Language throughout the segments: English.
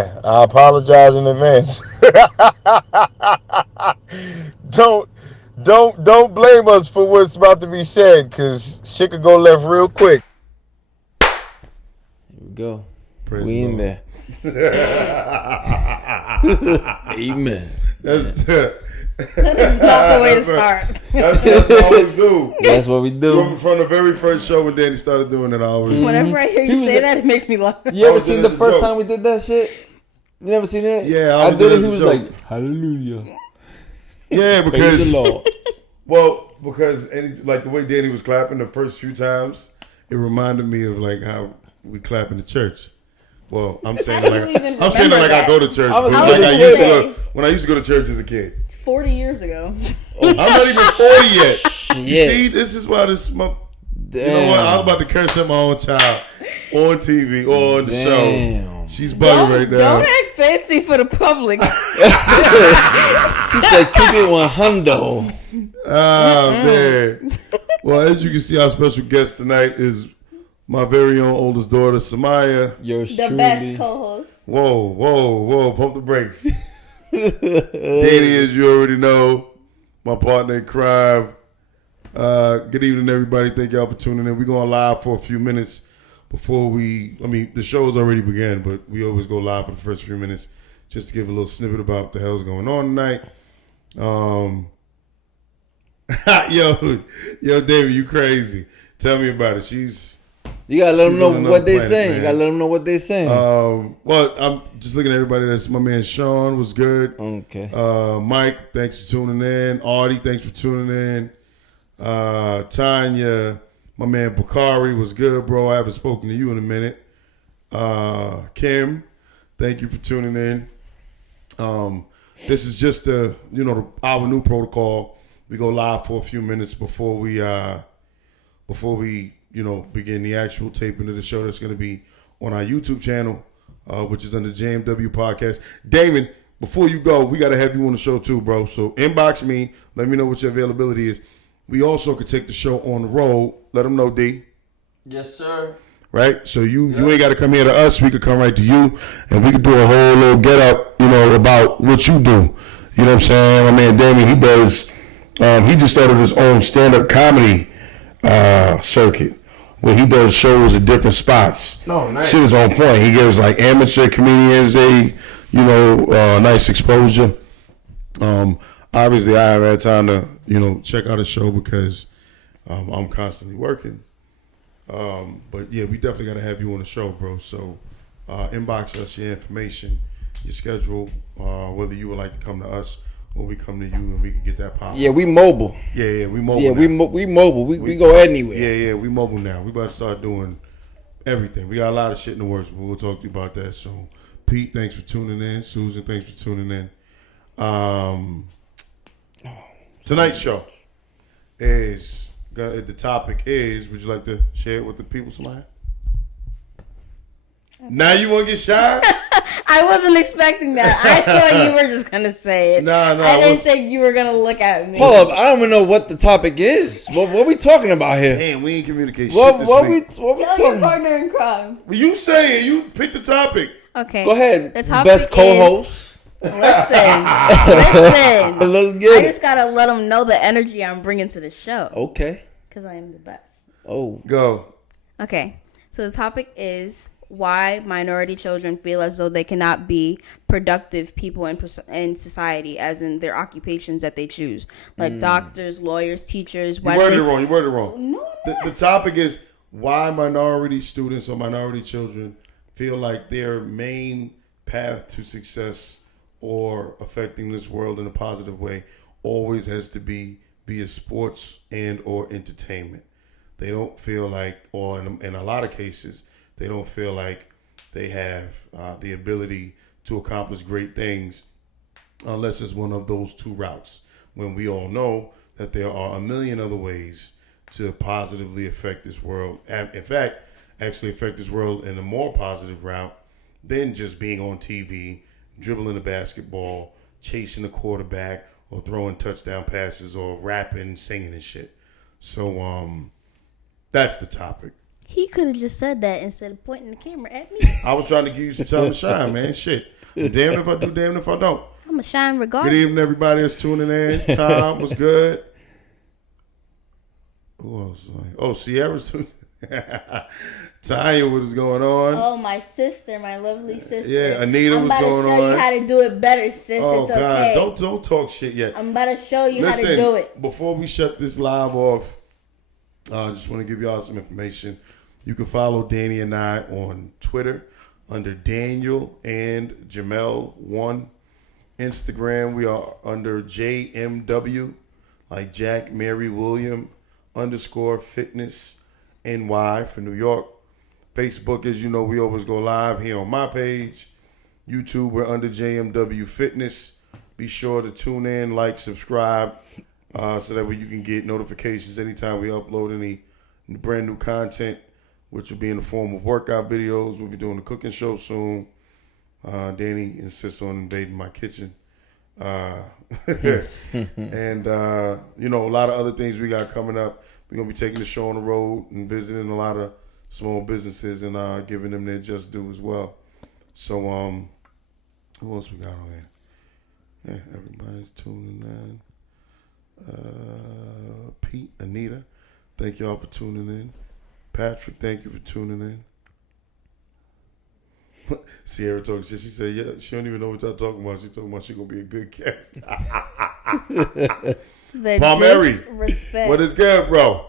I apologize in advance. don't don't blame us for what's about to be said, cause shit could go left real quick. Here we go. Praise We the in Lord. there. Amen. That's That is not the way to start. that's what I always do. That's what we do. From the very first show when Danny started doing it, I always. Whenever I hear He you was say a- that, it makes me laugh. You ever was seen doing the it as a first joke. time we did that shit? You never seen that? Yeah, I was did doing it. as He a was joke. like, "Hallelujah, Yeah, praise because the Lord." because like the way Danny was clapping the first few times, it reminded me of like how we clap in the church. Well, I'm saying How it do you like even I'm saying it remember like I that? go to church. I was but gonna like I say- used to go when I used to go to church as a kid. 40 years ago. I'm not even 40 yet. You Yeah. see, this is why this. Damn. You know what? I was about to curse at my own child on TV or on the show. Damn. She's bugging right now. Don't act fancy for the public. She said, "Keep it 100." Ah, man. Well, as you can see, our special guest tonight is my very own oldest daughter, Semiah. Yours The truly. best co-host. Whoa. Pump the brakes. Danny, as you already know, my partner in crime. Good evening, everybody. Thank y'all for tuning in. We're going live for a few minutes before the show's already began, but we always go live for the first few minutes just to give a little snippet about what the hell's going on tonight. Yo, David, you crazy. Tell me about it. You gotta let them She's know on another what they planet, saying. man. You gotta let them know what they saying. Well, I'm just looking at everybody. That's my man Sean was good. Okay. Mike, thanks for tuning in. Artie, thanks for tuning in. Tanya, my man Bakari was good, bro. I haven't spoken to you in a minute. Kim, thank you for tuning in. This is just our new protocol. We go live for a few minutes before we begin the actual taping of the show that's going to be on our YouTube channel, which is under JMW Podcast. Damon, before you go, we got to have you on the show too, bro. So inbox me. Let me know what your availability is. We also could take the show on the road. Let them know, D. Yes, sir. Right? So you ain't got to come here to us. We could come right to you, and we could do a whole little get up, about what you do. You know what I'm saying? My man Damon, he does. He just started his own stand-up comedy circuit where he does shows at different spots. Oh, nice. Shit is on point. He gives like amateur comedians nice exposure. Obviously, I haven't had time to check out a show because I'm constantly working. But yeah, we definitely got to have you on the show, bro. So inbox us your information, your schedule, whether you would like to come to us or we come to you and we can get that popping. Yeah, we mobile. Yeah, we mobile. Yeah, now. we mobile. We go anywhere. Yeah, we mobile now. We about to start doing everything. We got a lot of shit in the works, but we'll talk to you about that soon. Pete, thanks for tuning in. Susan, thanks for tuning in. Tonight's show is the topic is. Would you like to share it with the people, Semiah? Now you want to get shy? I wasn't expecting that. I thought you were just going to say it. No, I didn't think you were going to look at me. Hold up, I don't even know what the topic is. What we talking about here? Damn, we ain't communicating What shit we this what we Tell your talking about? partner in crime. week. You say it. You pick the topic. Okay. Go ahead. The topic Best co-host. Listen. Let's I get it. just got to let them know the energy I'm bringing to the show. Okay. Because I am the best. Oh. Go. Okay. So the topic is why minority children feel as though they cannot be productive people in society, as in their occupations that they choose, like doctors, lawyers, teachers. You worded it wrong. No, The topic is why minority students or minority children feel like their main path to success or affecting this world in a positive way always has to be via sports and or entertainment. They don't feel like, or in a lot of cases, they don't feel like they have the ability to accomplish great things unless it's one of those two routes. When we all know that there are a million other ways to positively affect this world. In fact, actually affect this world in a more positive route than just being on TV, dribbling a basketball, chasing the quarterback, or throwing touchdown passes, or rapping, singing and shit. So that's the topic. He could have just said that instead of pointing the camera at me. I was trying to give you some time to shine, man. Shit. Damn if I do, damn if I don't. I'm going to shine regardless. Good evening, everybody that's tuning in. Tom was good. Who else? Oh, Sierra's tuning Tanya, what is going on? Oh, my sister, my lovely sister. Yeah, Anita, what's going on? I'm about to show you how to do it better, sis. Oh, it's God, okay. don't talk shit yet. I'm about to show you Listen, how to do it. Before we shut this live off, I just want to give y'all some information. You can follow Danny and I on Twitter under Daniel and Jamel1. Instagram, we are under JMW, like Jack Mary William _fitness NY for New York. Facebook, as you know, we always go live here on my page. YouTube, we're under JMW Fitness. Be sure to tune in, like, subscribe, so that way you can get notifications anytime we upload any brand new content, which will be in the form of workout videos. We'll be doing a cooking show soon. Danny insists on invading my kitchen. And, you know, a lot of other things we got coming up. We're going to be taking the show on the road and visiting a lot of small businesses and giving them their just due as well. So, who else we got on here? Yeah, everybody's tuning in. Pete, Anita, thank y'all for tuning in. Patrick, thank you for tuning in. Sierra talking shit. She said, yeah, she don't even know what y'all talking about. She talking about she gonna be a good guest. Palmieri, what is good, bro?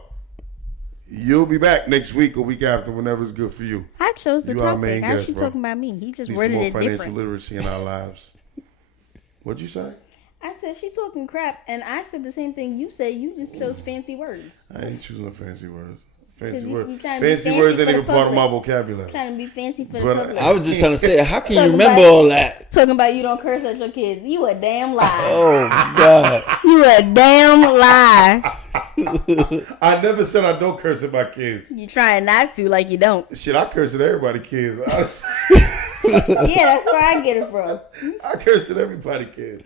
You'll be back next week or week after, whenever it's good for you. I chose the You topic. How guest, you bro. talking about me? He just Need some worded more it financial different. literacy in our lives. What'd you say? I said she talking crap, and I said the same thing you said. You just chose fancy words. I ain't choosing fancy words. Fancy 'Cause words. you trying to be Fancy fancy words for ain't the even part of my public. vocabulary. Trying to be fancy for the But public. I was just trying to say, how can you Talking remember about- all that? Talking about you don't curse at your kids. You a damn lie. Oh, God. You a damn lie. I never said I don't curse at my kids. You trying not to, like you don't. Shit, I curse at everybody's kids. Yeah, that's where I get it from. I curse at everybody's kids.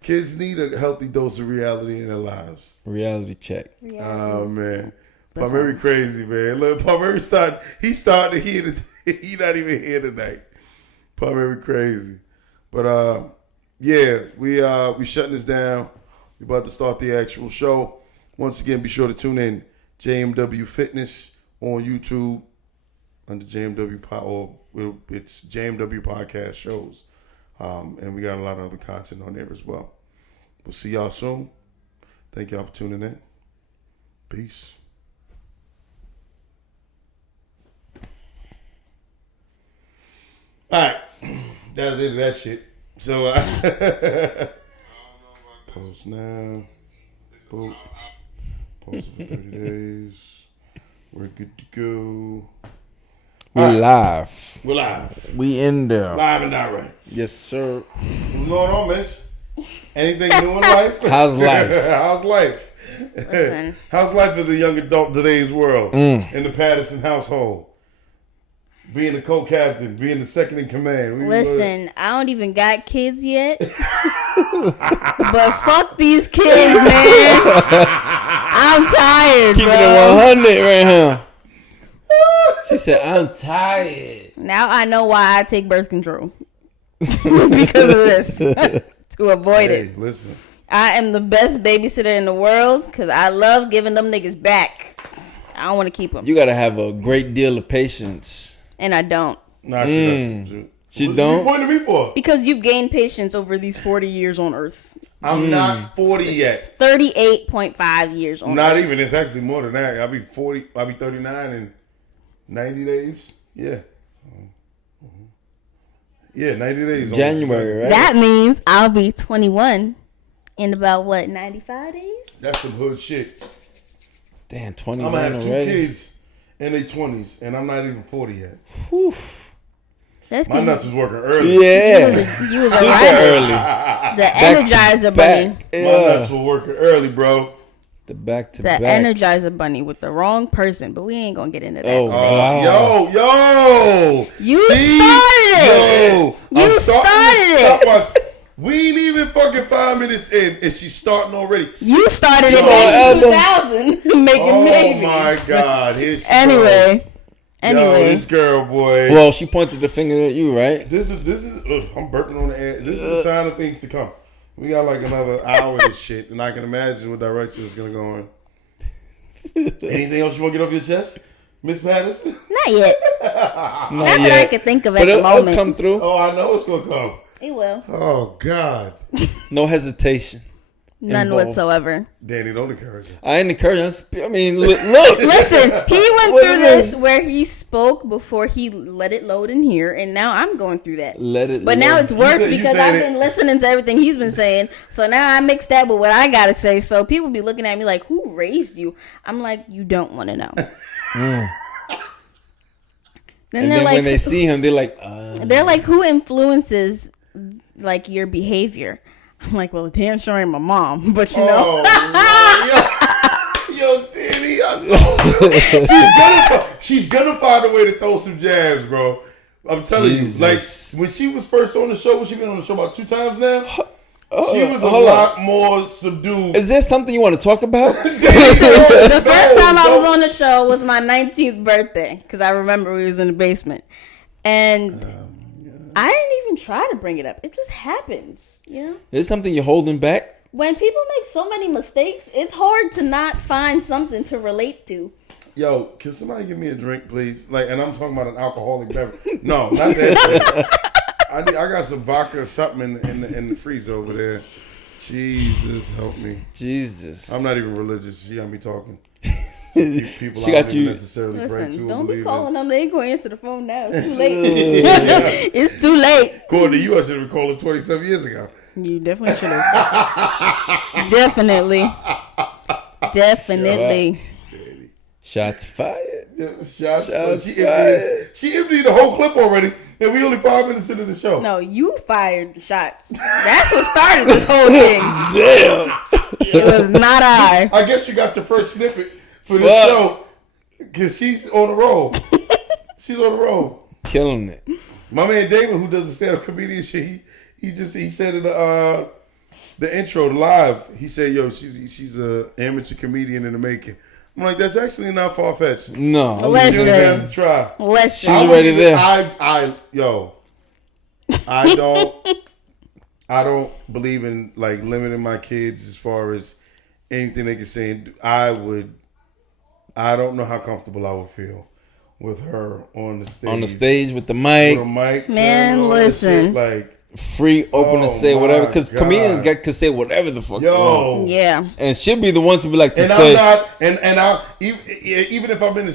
Kids need a healthy dose of reality in their lives. Reality check. Oh, man. Palmieri crazy, man. Look, Palmieri starting to hear he not even here tonight. Palmieri crazy. But yeah, we shutting this down. We about to start the actual show. Once again, be sure to tune in JMW Fitness on YouTube under JMW or it's JMW Podcast Shows. And we got a lot of other content on there as well. We'll see y'all soon. Thank y'all for tuning in. Peace. All right, that's it of that shit. So, post now. Boop. Post for 30 days. We're good to go. We're live. We're live. We in there. Live and direct. Yes, sir. What's going on, miss? Anything new in life? How's life? How's life? Listen. How's life as a young adult in today's world? Mm. In the Patterson household? Being the co-captain, being the second in command. Listen, I don't even got kids yet. But fuck these kids, man. I'm tired, Keeping bro. it 100 right here. She said, I'm tired. Now I know why I take birth control. Because of this. To avoid Hey, it. listen. I am the best babysitter in the world because I love giving them niggas back. I don't want to keep them. You got to have a great deal of patience. And I don't. Nah, she doesn't. She What don't? you pointing at me for? Because you've gained patience over these 40 years on Earth. I'm not 40 yet. 38.5 years on Not Earth. even. It's actually more than that. I'll be 40. I'll be 39 in 90 days. Yeah. Yeah, 90 days. January, right? That means I'll be 21 in about, 95 days? That's some hood shit. Damn, I'm 21 going to have two already. kids in their 20s, and I'm not even 40 yet. Whew. That's My because nuts was working early. Yeah. you was a Super rider. early. The Energizer Bunny. Back. My Yeah. nuts were working early, bro. The back to The back. Energizer Bunny with the wrong person, but we ain't gonna get into that Oh, today. wow. Yo. You started it. Yo. You started it. Stop watching. We ain't even fucking 5 minutes in, and she's starting already. You started it on, back in Elba. 2000 making Oh babies. my God! Here she Anyway. goes. Yo, Anyway. this girl, boy. Well, she pointed the finger at you, right? This is. I'm burping on the air. This is a sign of things to come. We got like another hour of this shit, and I can imagine what direction it's gonna go in. Anything else you want to get off your chest, Miss Patterson? Not yet. Not Not that I yet. could think of But at the it'll moment. come through. Oh, I know it's gonna come. It will. Oh God, No hesitation. None Involved. whatsoever. Danny, don't encourage her. I ain't encouraging. I mean, look. Listen, he went What through it this is? where he spoke before he let it load in here, and now I'm going through that. Let it. But now load. it's worse You because said I've it. been listening to everything he's been saying. So now I mix that with what I gotta say. So people be looking at me like, "Who raised you?" I'm like, "You don't want to know." And Then then when they see him, they're like, they're like, "Who influences like your behavior?" I'm like, "Well, damn sure ain't my mom, but you know." Oh, yo, Danny, I know. She's gonna find a way to throw some jabs, bro. I'm telling Jesus. you, like when she was first on the show, she been on the show about 2 times now. She was a hold lot more subdued. is there something you want to talk about? The first time I was on the show was my 19th birthday because I remember we was in the basement, and I didn't even try to bring it up. It just happens, you know. Is something you're holding back? When people make so many mistakes, it's hard to not find something to relate to. Yo, can somebody give me a drink, please? Like, and I'm talking about an alcoholic beverage. No, not that. I got some vodka or something in the freezer over there. Jesus, help me. Jesus. I'm not even religious. She got me talking. People She I got don't you- even necessarily pray Listen, to or don't be believe calling in. them. They ain't going to answer the phone now. It's too late. It's too late. According to you, I should have called her 27 years ago. You definitely should have. Definitely. Shots fired. Yeah, Shots she fired. emptied the whole clip already, and we only 5 minutes into the show. No, you fired the shots. That's what started this whole thing. Damn. It was not I. I guess you got your first snippet for Fuck. this show because she's on the roll. She's on the roll. Killing it. My man David, who does the stand-up comedian shit, he said in the intro live, he said, "Yo, she's a amateur comedian in the making." I'm like, that's actually not far-fetched. No. You Listen. don't even have to try. Listen. She's already there. I don't believe in like limiting my kids as far as anything they can say. I don't know how comfortable I would feel with her on the stage. On the stage with the mic. With a mic, Man, and all that listen. shit, like, Free, open Oh, to say whatever. my Because God. comedians could say whatever the fuck they want. yo, Yeah. And she'll be the one to be like to and say, I'm not, and I even if I'm in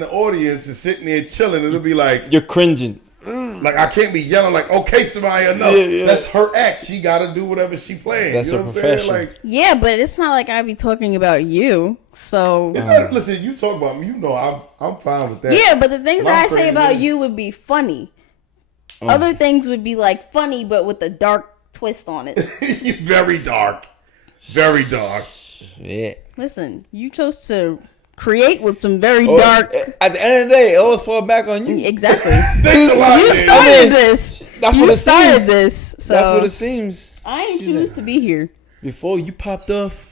the audience and sitting there chilling, it'll be like you're cringing. I can't be yelling like, okay, Semiah, no, Yeah. that's her act. She got to do whatever she playing. That's you know her what I'm saying? profession. Like, Yeah, but it's not like I be talking about you. So listen, you talk about me, you know, I'm fine with that. yeah, but the things Well, that I I'm say crazy. about you would be funny. Other things would be like funny, but with a dark twist on it. You very dark, very dark. Yeah. Listen, you chose to create with some very Oh, dark. At the end of the day, it always fall back on you. Exactly. Thanks a lot, You man. started this. That's You what it started seems. this. So That's what it seems. I ain't choose to be here. Before you popped off.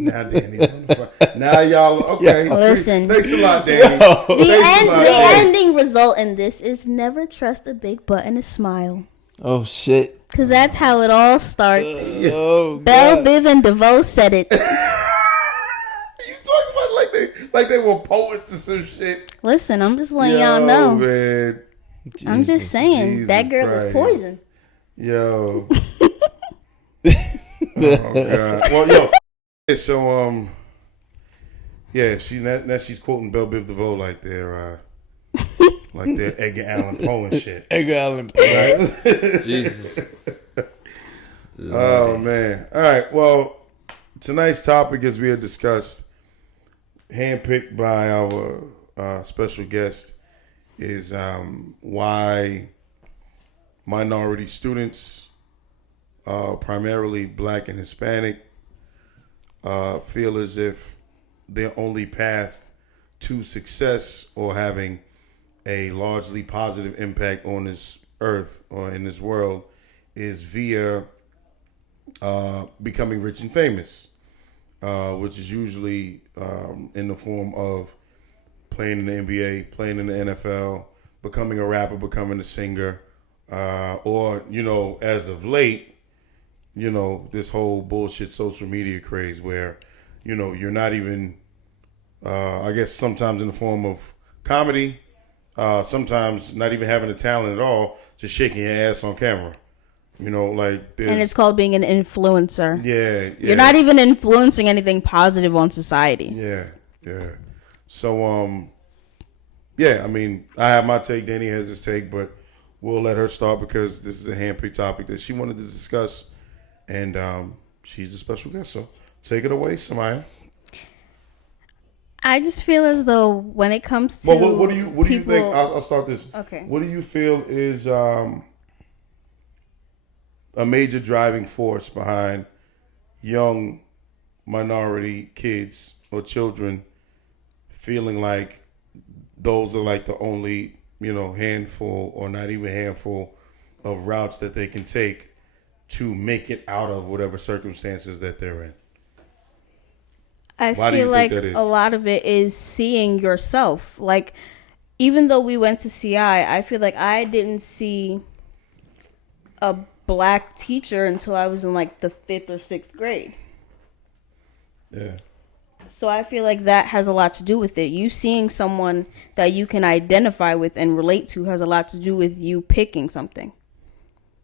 Now, Danny, now y'all okay? Yeah. Listen. Thanks a lot, Danny. The, Thanks a lot. the ending result in this is never trust a big butt and a smile. Oh shit. Because that's how it all starts. Oh Belle, God. Biv, and DeVoe said it. You talking about it like they were poets or some shit? Listen, I'm just letting y'all know. Man. I'm just saying, Jesus that girl Christ. is poison. Yo. Oh God. Well, yo. So yeah, she's quoting Belle Biv DeVoe like they're Edgar Allan Poe and shit. Edgar Allan Poe. Right? Jesus. Oh man. All right. Well, tonight's topic, as we had discussed, handpicked by our special guest, is why minority students, primarily Black and Hispanic, feel as if their only path to success or having a largely positive impact on this earth or in this world is via becoming rich and famous, which is usually in the form of playing in the NBA, playing in the NFL, becoming a rapper, becoming a singer, or, you know, as of late, you know, this whole bullshit social media craze where, you know, you're not even, I guess sometimes in the form of comedy, sometimes not even having the talent at all, just shaking your ass on camera. You know, like, and it's called being an influencer. Yeah. You're not even influencing anything positive on society. Yeah. So, yeah, I mean, I have my take, Danny has his take, but we'll let her start because this is a handpicked topic that she wanted to discuss, and she's a special guest, so take it away, Semiah. I just feel as though when it comes to Well, what do you think? I'll start this. Okay. What do you feel is a major driving force behind young minority kids or children feeling like those are like the only, you know, handful or not even handful of routes that they can take to make it out of whatever circumstances that they're in? I Why do feel you like think that is? a lot of it is seeing yourself. Like, even though we went to CI, I feel like I didn't see a black teacher until I was in like the 5th or 6th grade. Yeah. So I feel like that has a lot to do with it. You seeing someone that you can identify with and relate to has a lot to do with you picking something.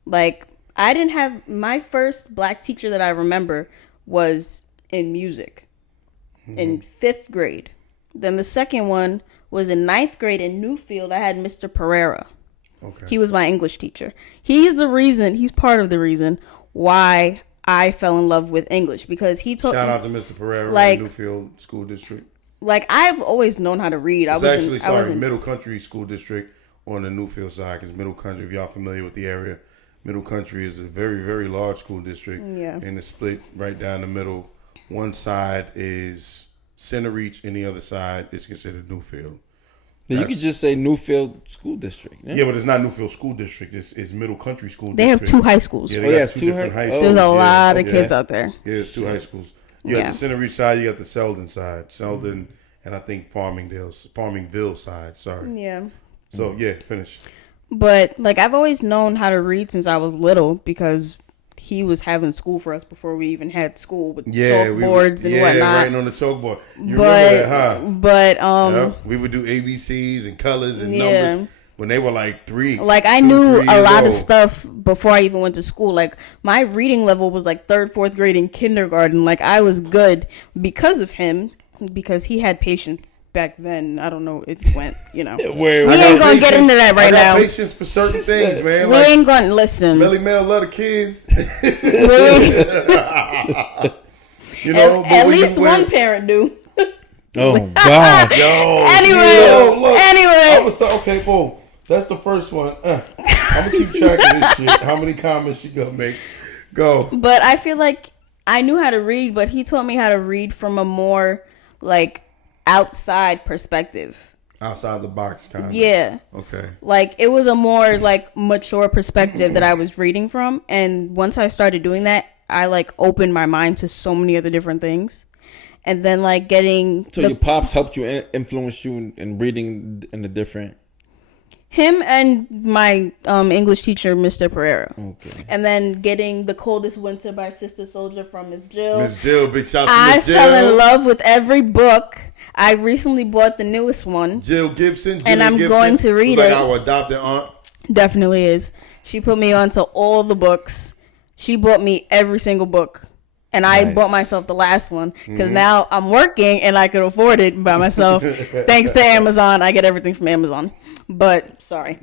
Like, I didn't have, my first black teacher that I remember was in music in 5th grade. Then the second one was in 9th grade in Newfield. I had Mr. Pereira. Okay. He was my English teacher. He's part of the reason why I fell in love with English, because he taught. Shout out to Mr. Pereira, like, in Newfield School District. Like, I've always known how to read. Middle Country School District on the Newfield side, because Middle Country, if y'all familiar with the area, Middle Country is a very, very large school district. Yeah. And it's split right down the middle. One side is Center Reach, and the other side is considered Newfield. Yeah, you could just say Newfield School District. Yeah, but it's not Newfield School District. It's Middle Country School They District. have 2 high schools. Yeah, they got two different high schools. There's a lot of kids out there. Yeah, it's 2 high schools. You got the Center Reach side, you got the Selden side. Selden, and I think Farmingville side. Sorry. Yeah. So, yeah, finish. But, like, I've always known how to read since I was little, because he was having school for us before we even had school with chalkboards and whatnot. Yeah, writing on the chalkboard. You remember that, huh? But we would do ABCs and colors and numbers when they were like 3. Like, I knew a lot of stuff before I even went to school. Like, my reading level was like 3rd, 4th grade in kindergarten. Like, I was good because of him, because he had patience back then. I don't know, it went, you know. We ain't gonna get into that right now. Patience for certain things, man. We ain't gonna listen. Melly Mel love the kids. You know, at least one parent do. Oh God. Anyway. Okay, boom. That's the first one. I'm gonna keep track of this shit. How many comments you gonna make? Go. But I feel like I knew how to read, but he taught me how to read from a more, like, outside perspective. Outside the box, kind of. Yeah. Okay. Like, it was a more, like, mature perspective that I was reading from. And once I started doing that, I, like, opened my mind to so many other different things. And then, like, getting... So your pops helped you, influence you in reading in the different... Him and my English teacher, Mr. Pereira. Okay. And then getting The Coldest Winter by Sister Souljah from Miss Jill. Miss Jill, big shout to Miss Jill. I fell in love with every book. I recently bought the newest one. Jill Gibson. And I'm going to read it. Like our adopted aunt. Definitely is. She put me onto all the books. She bought me every single book. And I bought myself the last one. Because now I'm working and I could afford it by myself. Thanks to Amazon. I get everything from Amazon. But, sorry.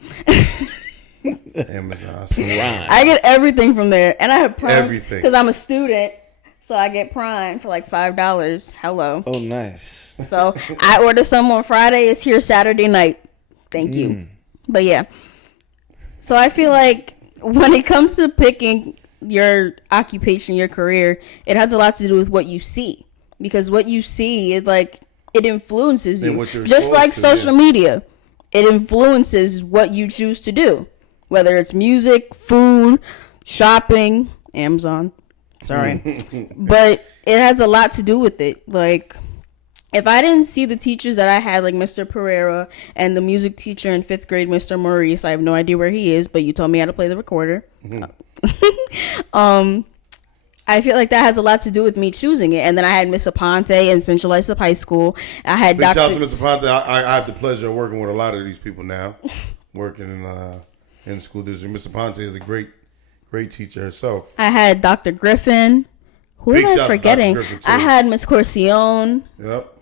Amazon. I get everything from there. And I have Prime. Everything. Because I'm a student. So I get Prime for like $5. Hello. Oh, nice. So I order some on Friday. It's here Saturday night. Thank you. But yeah. So I feel like when it comes to picking your occupation, your career, it has a lot to do with what you see. Because what you see is like, it influences you. Just like social media. It influences what you choose to do. Whether it's music, food, shopping, Amazon. Sorry. But it has a lot to do with it. Like, if I didn't see the teachers that I had, like Mr. Pereira and the music teacher in 5th grade, Mr. Maurice, I have no idea where he is, but you told me how to play the recorder. I feel like that has a lot to do with me choosing it. And then I had Miss Aponte in Central Islip High School. I had Big shout out Dr. to Mr. Ponte. I have the pleasure of working with a lot of these people now, working in the school district. Mr. Ponte is a great teacher herself. I had Dr. Griffin. Who Big am shout I out to Dr. forgetting? Griffin, too. I had Miss Corcione. Yep.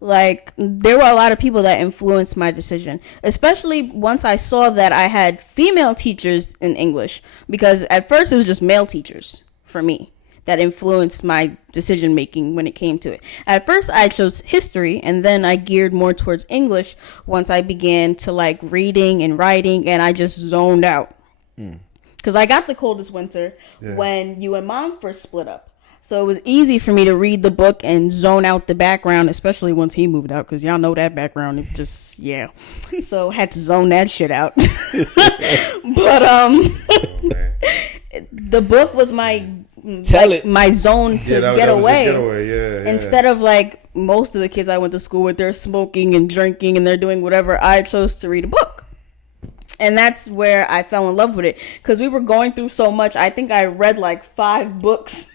Like, there were a lot of people that influenced my decision, especially once I saw that I had female teachers in English, because at first it was just male teachers for me that influenced my decision making when it came to it. At first I chose history, and then I geared more towards English once I began to like reading and writing, and I just zoned out. Because I got the coldest winter when you and Mom first split up. So it was easy for me to read the book and zone out the background, especially once he moved out, because y'all know that background. It just, yeah. So had to zone that shit out. But the book was my my zone to get away. Yeah. Instead of like most of the kids I went to school with, they're smoking and drinking and they're doing whatever. I chose to read a book. And that's where I fell in love with it, because we were going through so much. I think I read like 5 books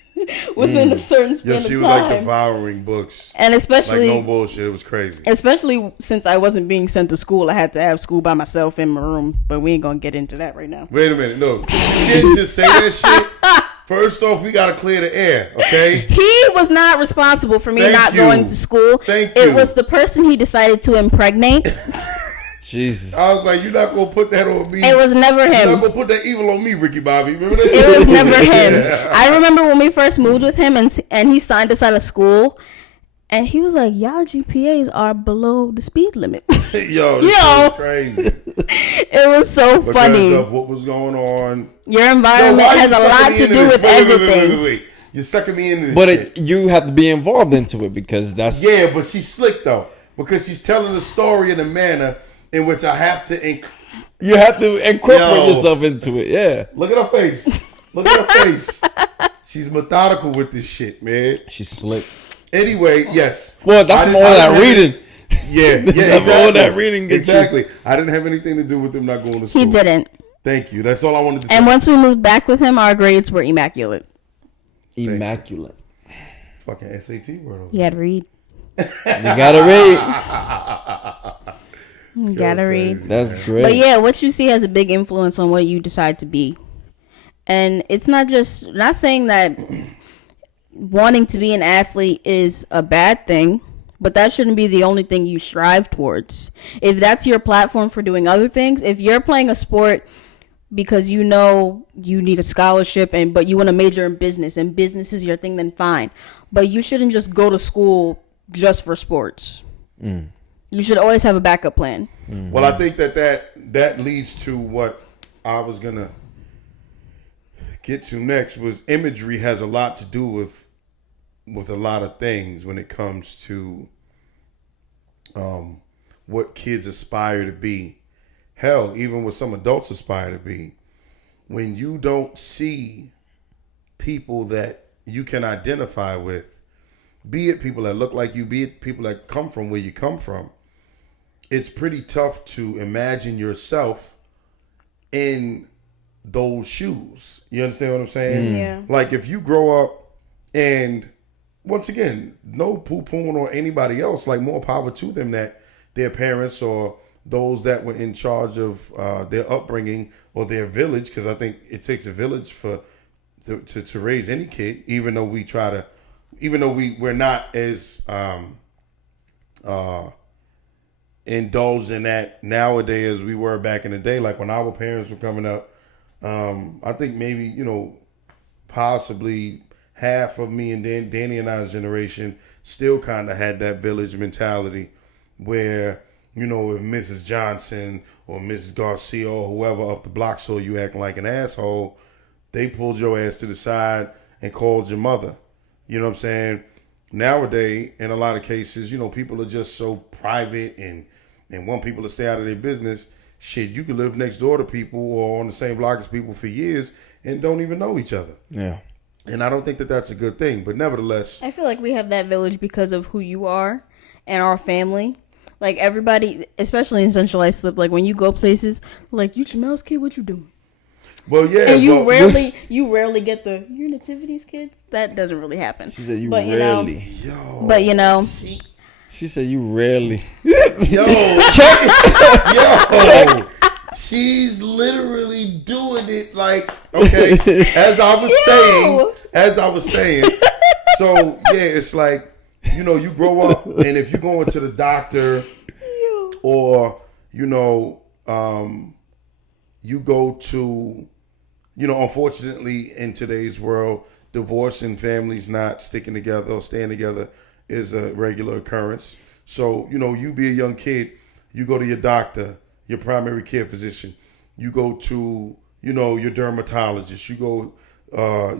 within a certain span of time. She was like devouring books. And especially, like no bullshit, it was crazy. Especially since I wasn't being sent to school, I had to have school by myself in my room. But we ain't gonna get into that right now. Wait a minute, no, you can't just say that shit. First off, we gotta clear the air, okay? He was not responsible for me going to school. Thank you. It was the person he decided to impregnate. Jesus. I was like, you're not gonna put that on me. It was never him. You're not gonna put that evil on me, Ricky Bobby. Remember that? It was never him. I remember when we first moved with him, and he signed us out of school, and he was like, "Y'all GPAs are below the speed limit." Yo, this is crazy. It was so funny. Because of what was going on. Your environment has a lot to do with everything. Wait. You're sucking me into this. But you have to be involved into it, because that's... Yeah, but she's slick though, because she's telling the story in a manner in which I have to. You have to incorporate yourself into it. Yeah. Look at her face. Look at her face. She's methodical with this shit, man. She's slick. Anyway, yes. Well, that's from all that reading. Yeah, That's all that reading gets exactly. I didn't have anything to do with them not going to school. He didn't. Thank you. That's all I wanted to say. And once we moved back with him, our grades were immaculate. Immaculate. Fucking SAT word. He had to read. You gotta read. You gotta read. That's great. But yeah, what you see has a big influence on what you decide to be. And it's not saying that wanting to be an athlete is a bad thing, but that shouldn't be the only thing you strive towards. If that's your platform for doing other things, if you're playing a sport because you know you need a scholarship but you want to major in business and business is your thing, then fine. But you shouldn't just go to school just for sports. You should always have a backup plan. Well, I think that leads to what I was gonna get to next. Was imagery has a lot to do with a lot of things when it comes to what kids aspire to be. Hell, even what some adults aspire to be. When you don't see people that you can identify with, be it people that look like you, be it people that come from where you come from, it's pretty tough to imagine yourself in those shoes. You understand what I'm saying? Yeah. Like if you grow up and, once again, no poo-pooing or anybody else, like more power to them that their parents or those that were in charge of their upbringing or their village, because I think it takes a village to raise any kid, even though we're not as indulged in that nowadays as we were back in the day. Like when our parents were coming up, I think maybe, possibly half of me and Danny and I's generation still kind of had that village mentality where, if Mrs. Johnson or Mrs. Garcia or whoever up the block saw you acting like an asshole, they pulled your ass to the side and called your mother. You know what I'm saying? Nowadays, in a lot of cases, people are just so private and want people to stay out of their business. shit, you can live next door to people or on the same block as people for years and don't even know each other. Yeah. And I don't think that that's a good thing. But nevertheless, I feel like we have that village because of who you are and our family. Like everybody, especially in Central Islip, like when you go places, like you Jamel's kid, what you doing? well, yeah, And you but, rarely get the you're Nativity's kid. That doesn't really happen. She said you But, rarely. yo, But you know, She said you rarely. yo, she's literally doing it like, okay, as I was saying. So yeah, it's like, you know, you grow up, and if you go into the doctor, or you know, you go to, you know, unfortunately in today's world, divorce and families not sticking together or staying together is a regular occurrence. So, you know, you be a young kid, you go to your doctor, your primary care physician, you go to, you know, your dermatologist, you go,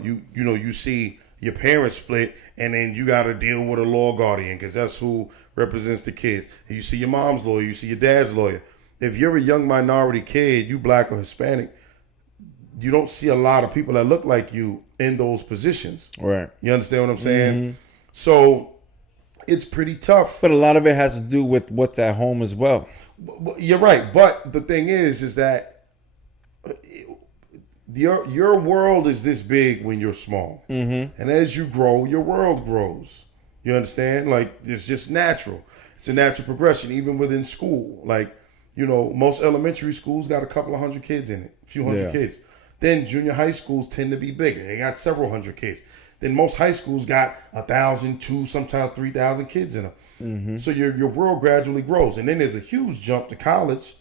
you know, you see your parents split, and then you got to deal with a law guardian because that's who represents the kids. And you see your mom's lawyer, you see your dad's lawyer. If you're a young minority kid, you black or Hispanic, you don't see a lot of people that look like you in those positions. Right. You understand what I'm saying? So it's pretty tough. But a lot of it has to do with what's at home as well. You're right. But the thing is that your world is this big when you're small. Mm-hmm. And as you grow, your world grows. You understand? Like, it's just natural. It's a natural progression, even within school. Like, you know, most elementary schools got a couple of hundred kids in it, a few hundred kids. Then junior high schools tend to be bigger. They got several hundred kids. Then most high schools got 1,000, 2,000, sometimes 3,000 kids in them. Mm-hmm. So your world gradually grows. And then there's a huge jump to college.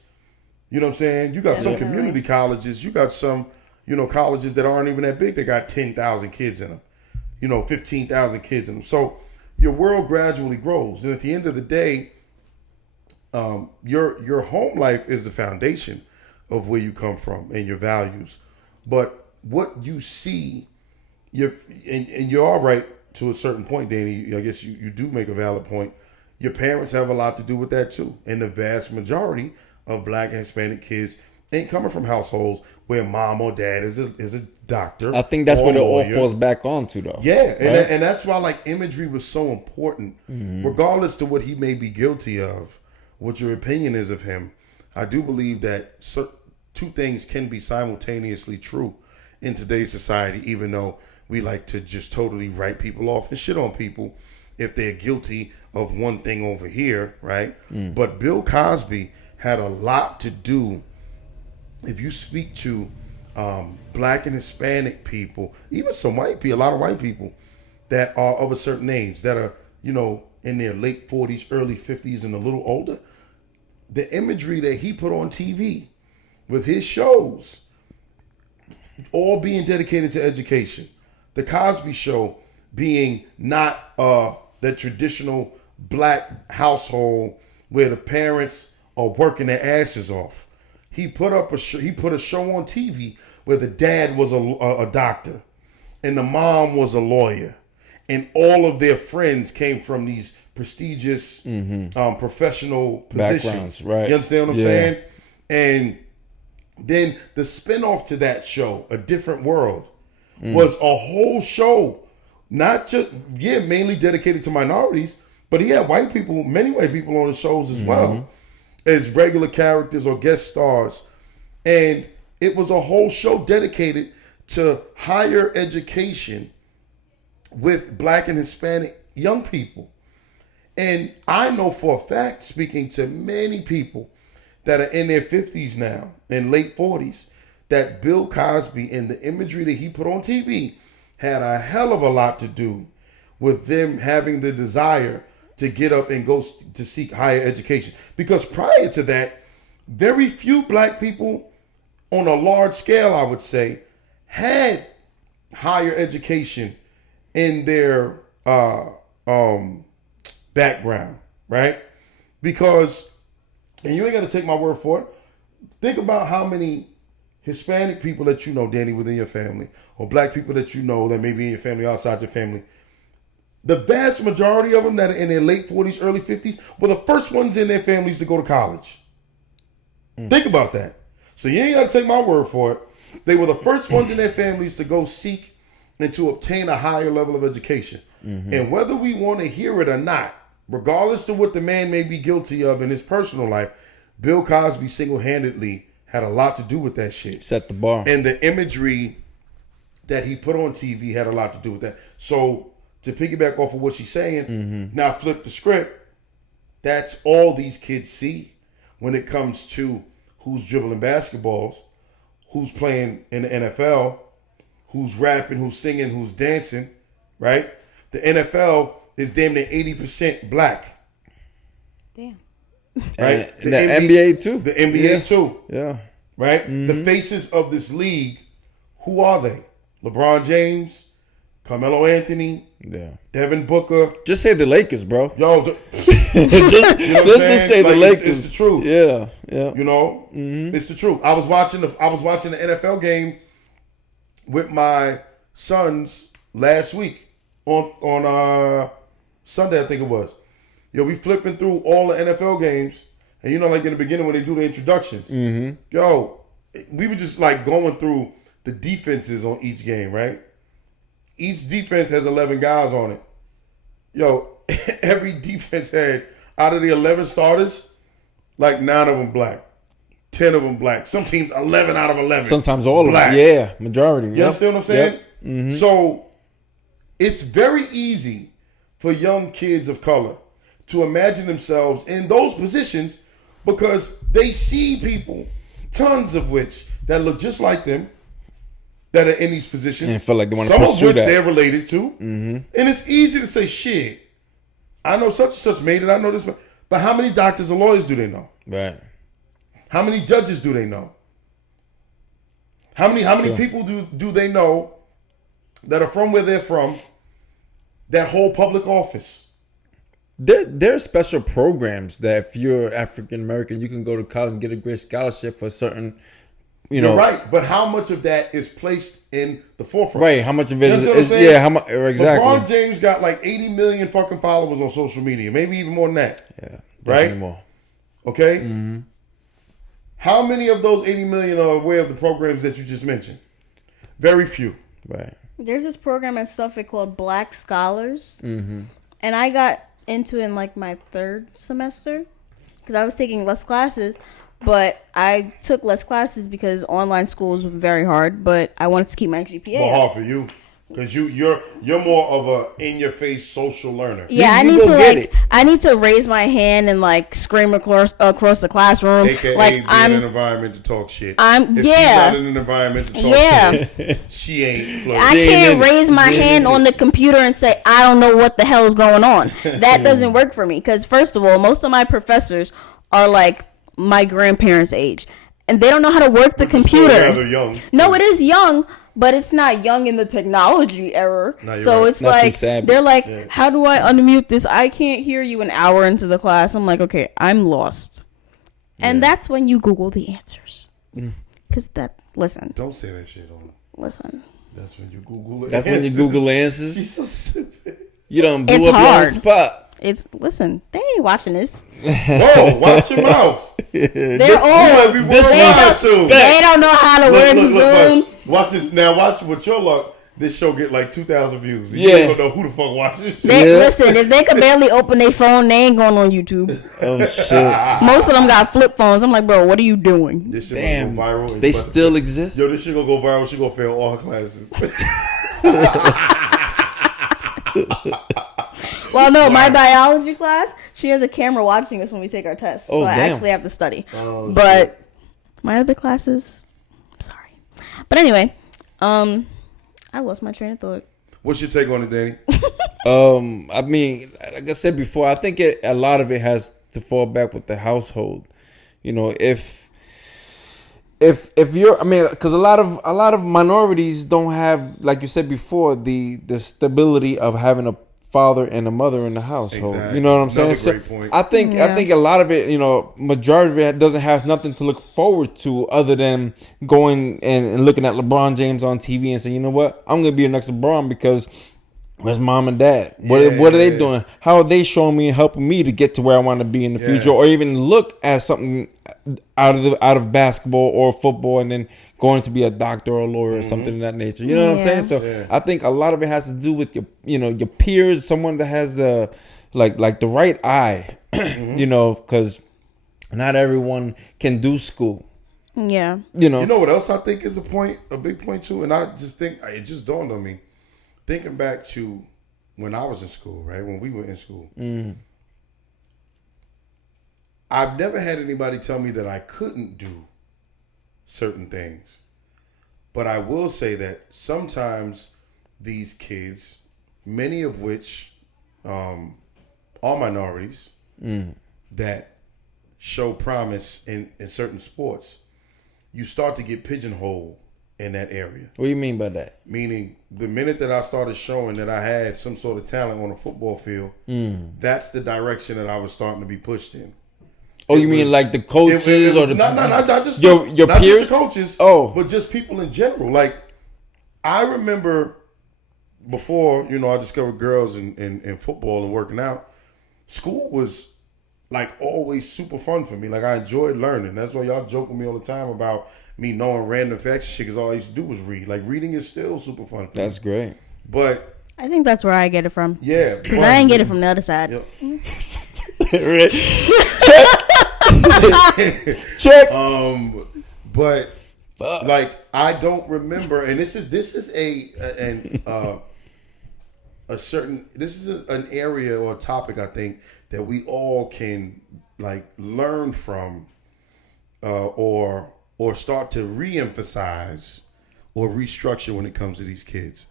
You know what I'm saying? You got some community colleges. You got some, you know, colleges that aren't even that big. They got 10,000 kids in them. You know, 15,000 kids in them. So your world gradually grows. And at the end of the day, your home life is the foundation of where you come from and your values. But what you see, and you're all right to a certain point, Danny. I guess you do make a valid point. Your parents have a lot to do with that too. And the vast majority of black and Hispanic kids ain't coming from households where mom or dad is a doctor. I think that's what it all falls back onto, though. Yeah, and that's why like imagery was so important, regardless to what he may be guilty of, what your opinion is of him. I do believe that two things can be simultaneously true in today's society, even though we like to just totally write people off and shit on people if they're guilty of one thing over here, right? But Bill Cosby had a lot to do. If you speak to black and Hispanic people, even some white people, a lot of white people that are of a certain age, that are, you know, in their late 40s, early 50s, and a little older, the imagery that he put on TV with his shows, all being dedicated to education. The Cosby Show being not the traditional black household where the parents are working their asses off. He put up a show on TV where the dad was a doctor and the mom was a lawyer, and all of their friends came from these prestigious professional positions. Right? You understand what I'm saying? And then the spinoff to that show, A Different World, was a whole show, not just mainly dedicated to minorities, but he had many white people on the shows as well, as regular characters or guest stars. And it was a whole show dedicated to higher education with black and Hispanic young people. And I know for a fact, speaking to many people that are in their 50s now and late 40s, that Bill Cosby and the imagery that he put on TV had a hell of a lot to do with them having the desire to get up and go to seek higher education. Because prior to that, very few black people on a large scale, I would say, had higher education in their background, right? Because, and you ain't got to take my word for it, think about how many Hispanic people that you know, Danny, within your family, or black people that you know that may be in your family, outside your family. The vast majority of them that are in their late 40s, early 50s were the first ones in their families to go to college. Think about that. So you ain't got to take my word for it. They were the first ones in their families to go seek and to obtain a higher level of education. And whether we want to hear it or not, regardless of what the man may be guilty of in his personal life, Bill Cosby single-handedly had a lot to do with that shit. Set the bar. And the imagery that he put on TV had a lot to do with that. So to piggyback off of what she's saying, now flip the script. That's all these kids see when it comes to who's dribbling basketballs, who's playing in the NFL, who's rapping, who's singing, who's dancing, right? The NFL is damn near 80% black. Damn. Right? And the NBA too. The NBA too. Yeah. Right? The faces of this league, who are they? LeBron James, Carmelo Anthony, Devin Booker. Just say the Lakers, bro. Yo, just say the Lakers. It's the truth. Yeah, yeah. You know, it's the truth. I was watching the NFL game with my sons last week on Sunday, I think it was. Yo, we flipping through all the NFL games, and you know, like in the beginning when they do the introductions. Yo, we were just like going through the defenses on each game, right? Each defense has 11 guys on it. Yo, every defense had, out of the 11 starters, like 9 of them black, 10 of them black. Some teams 11 out of 11. Sometimes all black. of them. Yeah, majority. You understand what I'm saying? Yep. So it's very easy for young kids of color to imagine themselves in those positions because they see people, tons of which, that look just like them, that are in these positions. And feel like they want to some pursue of which that. they're related to. And it's easy to say, shit, I know such and such made it, I know this, but how many doctors or lawyers do they know? Right. How many judges do they know? How many people do they know that are from where they're from that hold public office? There are special programs that if you're African American, you can go to college and get a great scholarship for certain, You're right, but how much of that is placed in the forefront? Right, how much of it You understand is what I'm saying? how much exactly. LeBron James got like 80 million fucking followers on social media, maybe even more than that. Yeah, right? more. Okay? How many of those 80 million are aware of the programs that you just mentioned? Very few. Right. There's this program in Suffolk called Black Scholars, and I got into it in like my 3rd semester because I was taking less classes, but I took less classes because online school was very hard, but I wanted to keep my GPA More up. hard for you. Because you're more of a in-your-face social learner. Yeah, I You need go to get like it. I need to raise my hand and like scream across the classroom. AKA like be in I'm an environment to talk shit. I'm- if yeah. she's not in an environment to talk Yeah. shit, she ain't flirting. I She ain't can't in it. raise my She ain't hand into on it. the computer and say I don't know what the hell is going on. That doesn't work for me because first of all, most of my professors are like my grandparents' age, and they don't know how to work the Which is still computer. rather young. No, it is young, but it's not young in the technology era. No, you're So right. it's Not too like savvy. they're like, Yeah. how do I unmute this? I can't hear you an hour into the class. I'm like, okay, I'm lost. And that's when you Google the answers. Because listen, Don't say that shit on. listen. That's when you Google it. That's when you Google answers. She's so stupid. You done blew It's up your own hard. spot. Listen, they ain't watching this. Whoa, watch your mouth. They're old. You might be this worldwide was- too. They don't know how to work Zoom. Watch this. Now watch with your luck. This show get like 2,000 views. You Yeah. ain't gonna know who the fuck watches shit. They, Yeah. Listen, if they could barely open their phone, they ain't going on YouTube. Oh shit! Most of them got flip phones. I'm like, bro, what are you doing? This shit Damn, gonna go viral. they still exist. Yo, this shit gonna go viral. She gonna fail all her classes. Well, no, my biology class, she has a camera watching us when we take our tests. Oh, so I damn. actually have to study. Oh, But my other classes, I'm sorry. But anyway, I lost my train of thought. What's your take on it, Danny? I mean, like I said before, I think a lot of it has to fall back with the household. You know, if you're, I mean, because a lot of minorities don't have, like you said before, the stability of having a father and a mother in the household. Exactly. You know what I'm saying? Another So great point. I think a lot of it, you know, majority of it doesn't have nothing to look forward to other than going and looking at LeBron James on TV and saying, you know what, I'm gonna be your next LeBron because Where's mom and dad? What are they Yeah. doing? How are they showing me and helping me to get to where I want to be in the Yeah. future, or even look at something out of basketball or football, and then going to be a doctor or a lawyer or something of that nature. You know what I'm saying? So Yeah. I think a lot of it has to do with your peers, someone that has like the right eye, because not everyone can do school. Yeah. You know what else I think is a big point too, and I just think it just dawned on me, thinking back to when I was in school, right? When we were in school, I've never had anybody tell me that I couldn't do certain things, but I will say that sometimes these kids, many of which are minorities, that show promise in certain sports, you start to get pigeonholed in that area. What do you mean by that? Meaning, the minute that I started showing that I had some sort of talent on a football field, that's the direction that I was starting to be pushed in. Oh, you mean like the coaches or the not just your not peers? just the coaches, but just people in general. Like, I remember before, I discovered girls in football and working out, school was like always super fun for me. Like, I enjoyed learning. That's why y'all joke with me all the time about me knowing random facts and shit, because all I used to do was read. Like, reading is still super fun for That's me. great. But I think that's where I get it from. yeah. Because I didn't get it from the other side. Check. But like, I don't remember, and this is an area or a topic I think that we all can like learn from, or start to re-emphasize or restructure when it comes to these kids.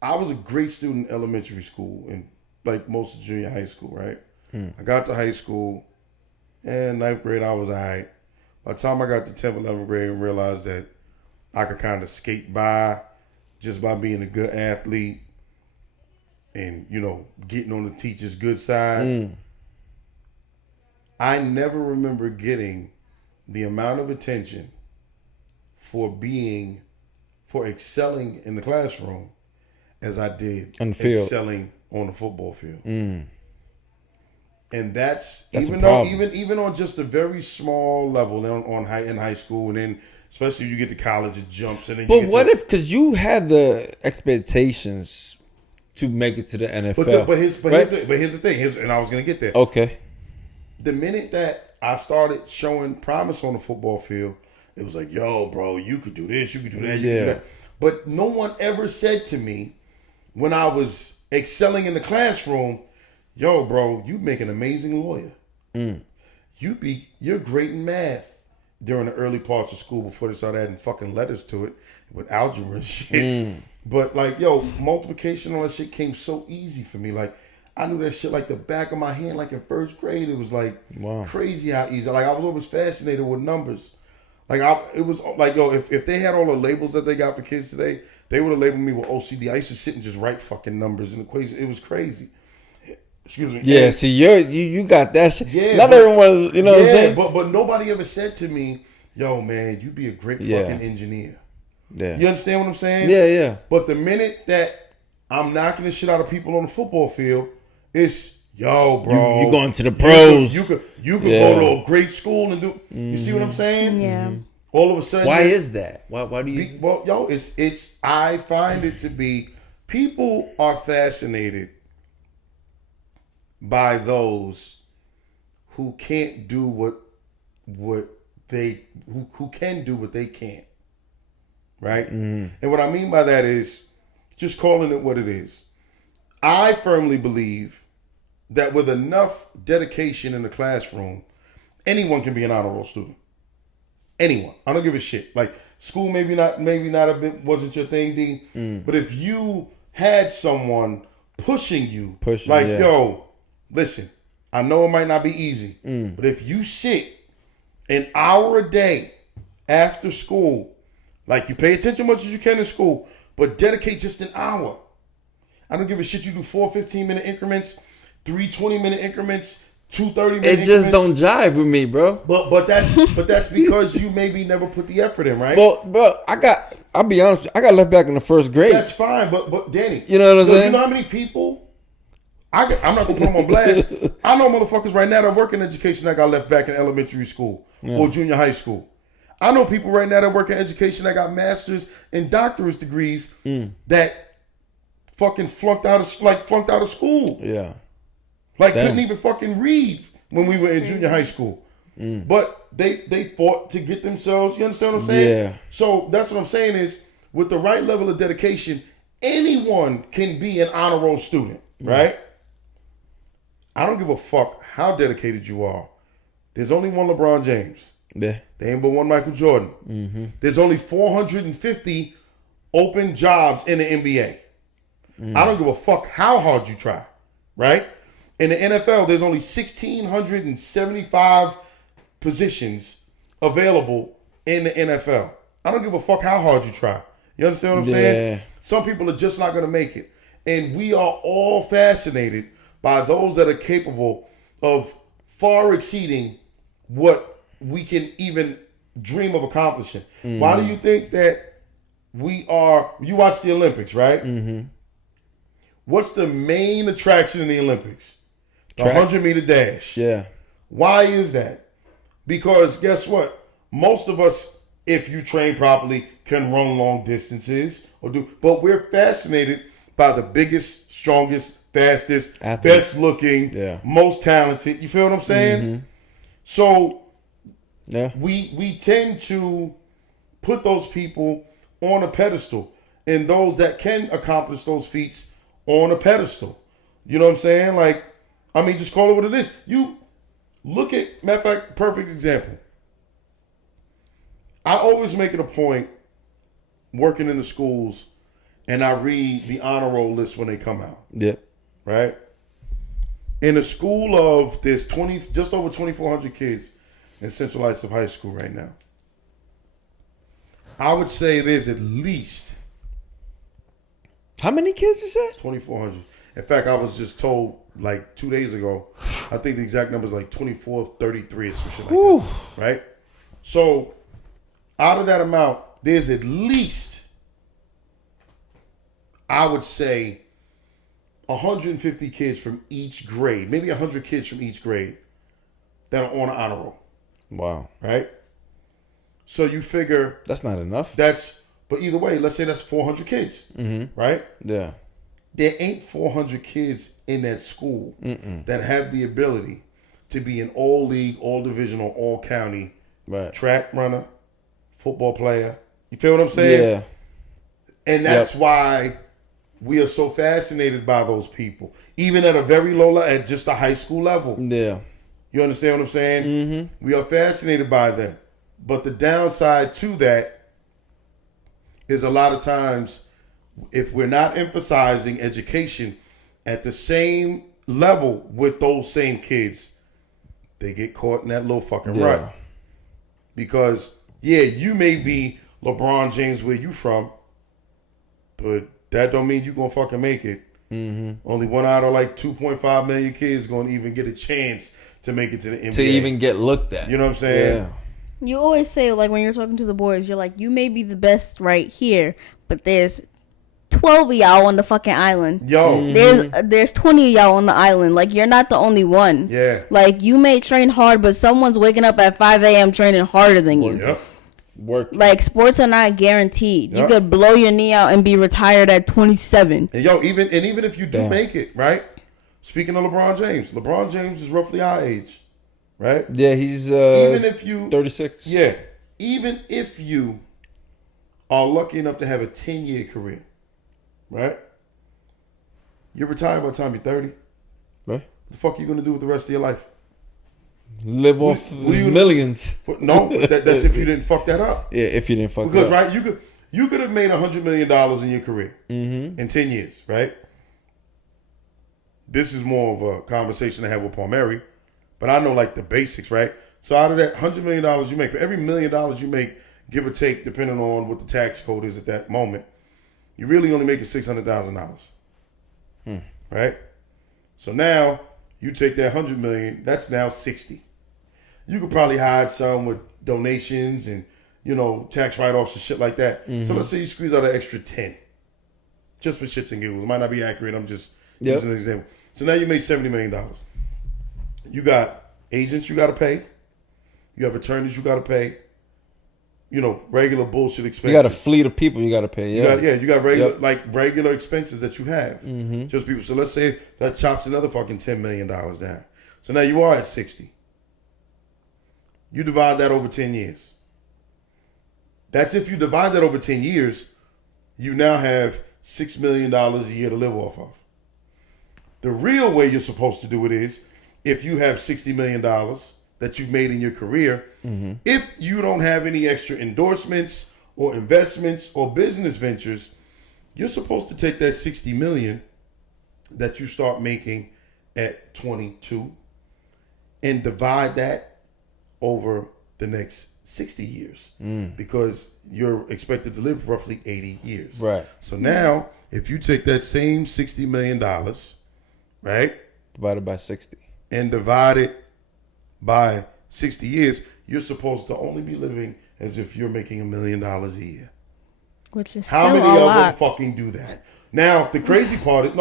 I was a great student in elementary school and like most of junior high school, right? I got to high school, and ninth grade I was all right. By the time I got to 10th, 11th grade and realized that I could kind of skate by just by being a good athlete and, getting on the teacher's good side, I never remember getting the amount of attention for excelling in the classroom as I did excelling on the football field. And that's even on just a very small level in high school, and then especially if you get to college, it jumps. And then but what if, because you had the expectations to make it to the NFL? But here's the thing, and I was gonna get there. Okay. The minute that I started showing promise on the football field, it was like, yo, bro, you could do this, you could do that, you could do that. But no one ever said to me when I was excelling in the classroom, yo, bro, you make an amazing lawyer. You're great in math during the early parts of school before they started adding fucking letters to it with algebra and shit. But like, yo, multiplication, all that shit came so easy for me. Like, I knew that shit like the back of my hand. Like in first grade, it was like crazy how easy. Like, I was always fascinated with numbers. Like, it was like, yo, if they had all the labels that they got for kids today, they would have labeled me with OCD. I used to sit and just write fucking numbers and equations. It was crazy. Excuse me. Yeah, and, see, you got that shit. Yeah, not everyone, you know what I'm saying? But nobody ever said to me, yo, man, you'd be a great fucking engineer. Yeah. You understand what I'm saying? Yeah. But the minute that I'm knocking the shit out of people on the football field, it's, yo, bro. You going to the pros. You could go to a great school and do. You see what I'm saying? Yeah. All of a sudden. Why is that? Why do you? Well, yo, it's. I find it to be, people are fascinated by those who can't do what they who can do what they can't. Right? And what I mean by that is just calling it what it is. I firmly believe that with enough dedication in the classroom, anyone can be an honor roll student. Anyone. I don't give a shit. Like, school maybe not wasn't your thing, Dean. But if you had someone pushing you, yo, listen, I know it might not be easy, but if you sit an hour a day after school, like, you pay attention as much as you can in school, but dedicate just an hour. I don't give a shit. You do 4 15-minute increments, 3 20-minute increments, 2 30-minute increments. It just don't jive with me, bro. But that's because you maybe never put the effort in, right? Well, bro, I got I'll be honest, I got left back in the first grade. That's fine, but Danny, You know what I'm saying? You know how many people? I'm not gonna put them on blast. I know motherfuckers right now that work in education that got left back in elementary school or junior high school. I know people right now that work in education that got masters and doctorate degrees that fucking flunked out of school. Yeah. Like couldn't even fucking read when we were in junior high school. But they fought to get themselves, you understand what I'm saying? Yeah. So that's what I'm saying is with the right level of dedication, anyone can be an honor roll student, right? I don't give a fuck how dedicated you are. There's only one LeBron James. Yeah. There ain't but one Michael Jordan. There's only 450 open jobs in the NBA. I don't give a fuck how hard you try, right? In the NFL, there's only 1,675 positions available in the NFL. I don't give a fuck how hard you try. You understand what I'm saying? Some people are just not going to make it. And we are all fascinated by those that are capable of far exceeding what we can even dream of accomplishing. Why do you think that you watch the Olympics, right? What's the main attraction in the Olympics? The 100-meter dash. Yeah. Why is that? Because guess what? Most of us, if you train properly, can run long distances but we're fascinated by the biggest, strongest, fastest, best looking, most talented. You feel what I'm saying? So we tend to put those people on a pedestal, and those that can accomplish those feats on a pedestal. You know what I'm saying? Like, I mean, just call it what it is. You look at, matter of fact, perfect example. I always make it a point working in the schools, and I read the honor roll list when they come out. Yep. Right? In a school of, there's just over 2,400 kids in Central Heights of High School right now. I would say there's at least... How many kids you said? 2,400. In fact, I was just told like 2 days ago, I think the exact number is like 2,433 or some shit like that. Right? So, out of that amount, there's at least, I would say, 150 kids from each grade, maybe 100 kids from each grade that are on an honor roll. Wow. Right? So you figure... That's not enough. But either way, let's say that's 400 kids. Right? Yeah. There ain't 400 kids in that school that have the ability to be an all-league, all-divisional, all-county track runner, football player. You feel what I'm saying? Yeah. And that's why we are so fascinated by those people. Even at a very low level, at just a high school level. Yeah. You understand what I'm saying? We are fascinated by them. But the downside to that is a lot of times, if we're not emphasizing education at the same level with those same kids, they get caught in that little fucking rut. Because, you may be LeBron James where you from, but that don't mean you gonna fucking make it. Only one out of like 2.5 million kids gonna even get a chance to make it to the NBA. To even get looked at. You know what I'm saying? Yeah. You always say, like, when you're talking to the boys, you're like, you may be the best right here, but there's 12 of y'all on the fucking island. There's 20 of y'all on the island. Like, you're not the only one. Yeah. Like, you may train hard, but someone's waking up at 5 a.m. training harder than you. Yep. Work. Like, sports are not guaranteed. You could blow your knee out and be retired at 27. And even if you do make it, right? Speaking of LeBron James is roughly our age. Right? Yeah, he's even if you 36. Yeah. Even if you are lucky enough to have a 10-year career, right? You're retired by the time you're 30. Right. What the fuck are you gonna do with the rest of your life? Live off his millions. No, that's if you didn't fuck that up. Yeah, if you didn't fuck because, that up. Right, you could have made $100 million in your career in 10 years, right? This is more of a conversation I have with Paul Mary. But I know like the basics, right? So out of that $100 million you make, for every $1 million you make, give or take, depending on what the tax code is at that moment, you really only making $600,000. Right? So now you take that $100 million, that's now 60. You could probably hide some with donations and tax write-offs and shit like that. So let's say you squeeze out an extra 10. Just for shits and giggles. It might not be accurate. I'm just using an example. So now you made $70 million. You got agents you got to pay. You have attorneys you got to pay. Regular bullshit expenses. You got a fleet of people you got to pay. Yeah, you got regular expenses that you have. Just people. So let's say that chops another fucking $10 million down. So now you are at 60. You divide that over 10 years. That's if you divide that over 10 years, you now have $6 million a year to live off of. The real way you're supposed to do it is if you have $60 million that you've made in your career, if you don't have any extra endorsements or investments or business ventures, you're supposed to take that $60 million that you start making at 22 and divide that over the next 60 years because you're expected to live roughly 80 years. Right. So now, if you take that same $60 million, right? Divided by 60. And divide it by 60 years, you're supposed to only be living as if you're making $1 million a year. Which is How still many a of lot. them fucking do that? Now, the crazy part is,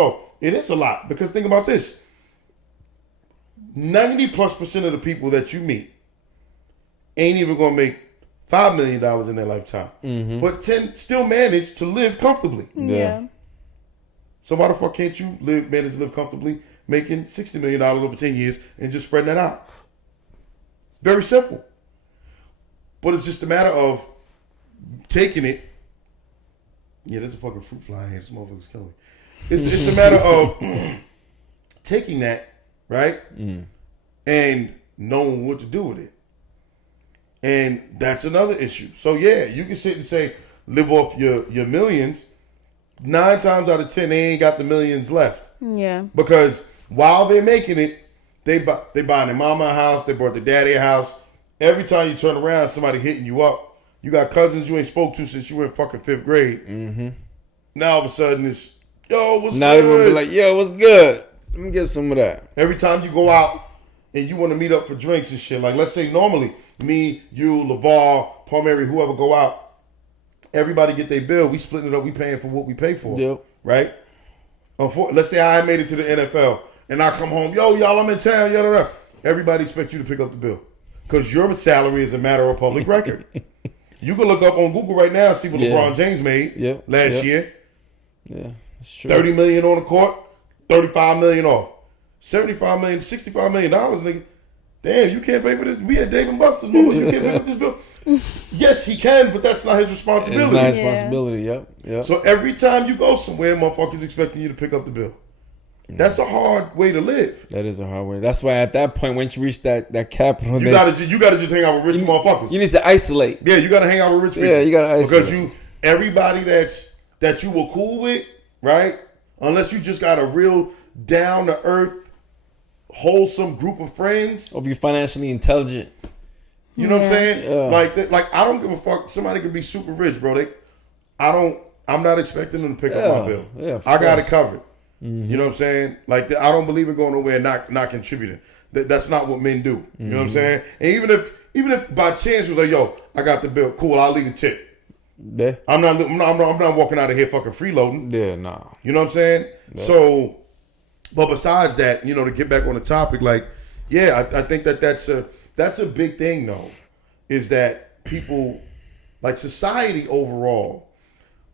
it is a lot. Because think about this. 90+% of the people that you meet ain't even going to make $5 million in their lifetime. But still manage to live comfortably. Yeah. So why the fuck can't you manage to live comfortably making $60 million over 10 years and just spreading that out? Very simple. But it's just a matter of taking it. Yeah, there's a fucking fruit fly here. This motherfucker's killing me. It's a matter of taking that, right? And knowing what to do with it. And that's another issue. So yeah, you can sit and say, live off your millions. 9 times out of 10, they ain't got the millions left. Yeah. Because while they're making it, they buying their mama a house, they bought their daddy a house. Every time you turn around, somebody hitting you up. You got cousins you ain't spoke to since you were in fucking 5th grade. Now all of a sudden it's, yo, what's Now good? they're going to be like, yo, what's good? Let me get some of that. Every time you go out and you want to meet up for drinks and shit, like let's say normally me, you, LeVar, Palmieri, whoever go out, everybody get their bill. We splitting it up. We paying for what we pay for. Yep. Right? Let's say I made it to the NFL and I come home. Yo, y'all, I'm in town. Yada. Everybody expects you to pick up the bill because your salary is a matter of public record. You can look up on Google right now and see what LeBron James made last year. Yeah, that's true. $30 million on the court, $35 million off. $75 million, $65 million, nigga. Damn, you can't pay for this. We at Dave and Buster's. You can't pay for this bill. Yes, he can, but that's not his responsibility. It's not his responsibility. Yep. So every time you go somewhere, motherfuckers expecting you to pick up the bill. That's a hard way to live. That is a hard way. That's why at that point, once you reach that capital, you gotta just hang out with rich motherfuckers. You need to isolate. Yeah, you gotta hang out with rich people. Yeah, you gotta isolate because everybody that you were cool with, right? Unless you just got a real down to earth, wholesome group of friends. Or if you're financially intelligent. You know what I'm saying? Yeah. Like I don't give a fuck. Somebody could be super rich, bro. I'm not expecting them to pick up my bill. Yeah, I got it covered. You know what I'm saying? Like I don't believe in going nowhere and not contributing. That's not what men do. You know what I'm saying? And even if by chance was like, yo, I got the bill, cool, I'll leave the tip. Yeah. I'm not walking out of here fucking freeloading. Yeah, nah. You know what I'm saying? Yeah. So, but besides that, to get back on the topic, like, yeah, I think that's a big thing though, is that people, like society overall,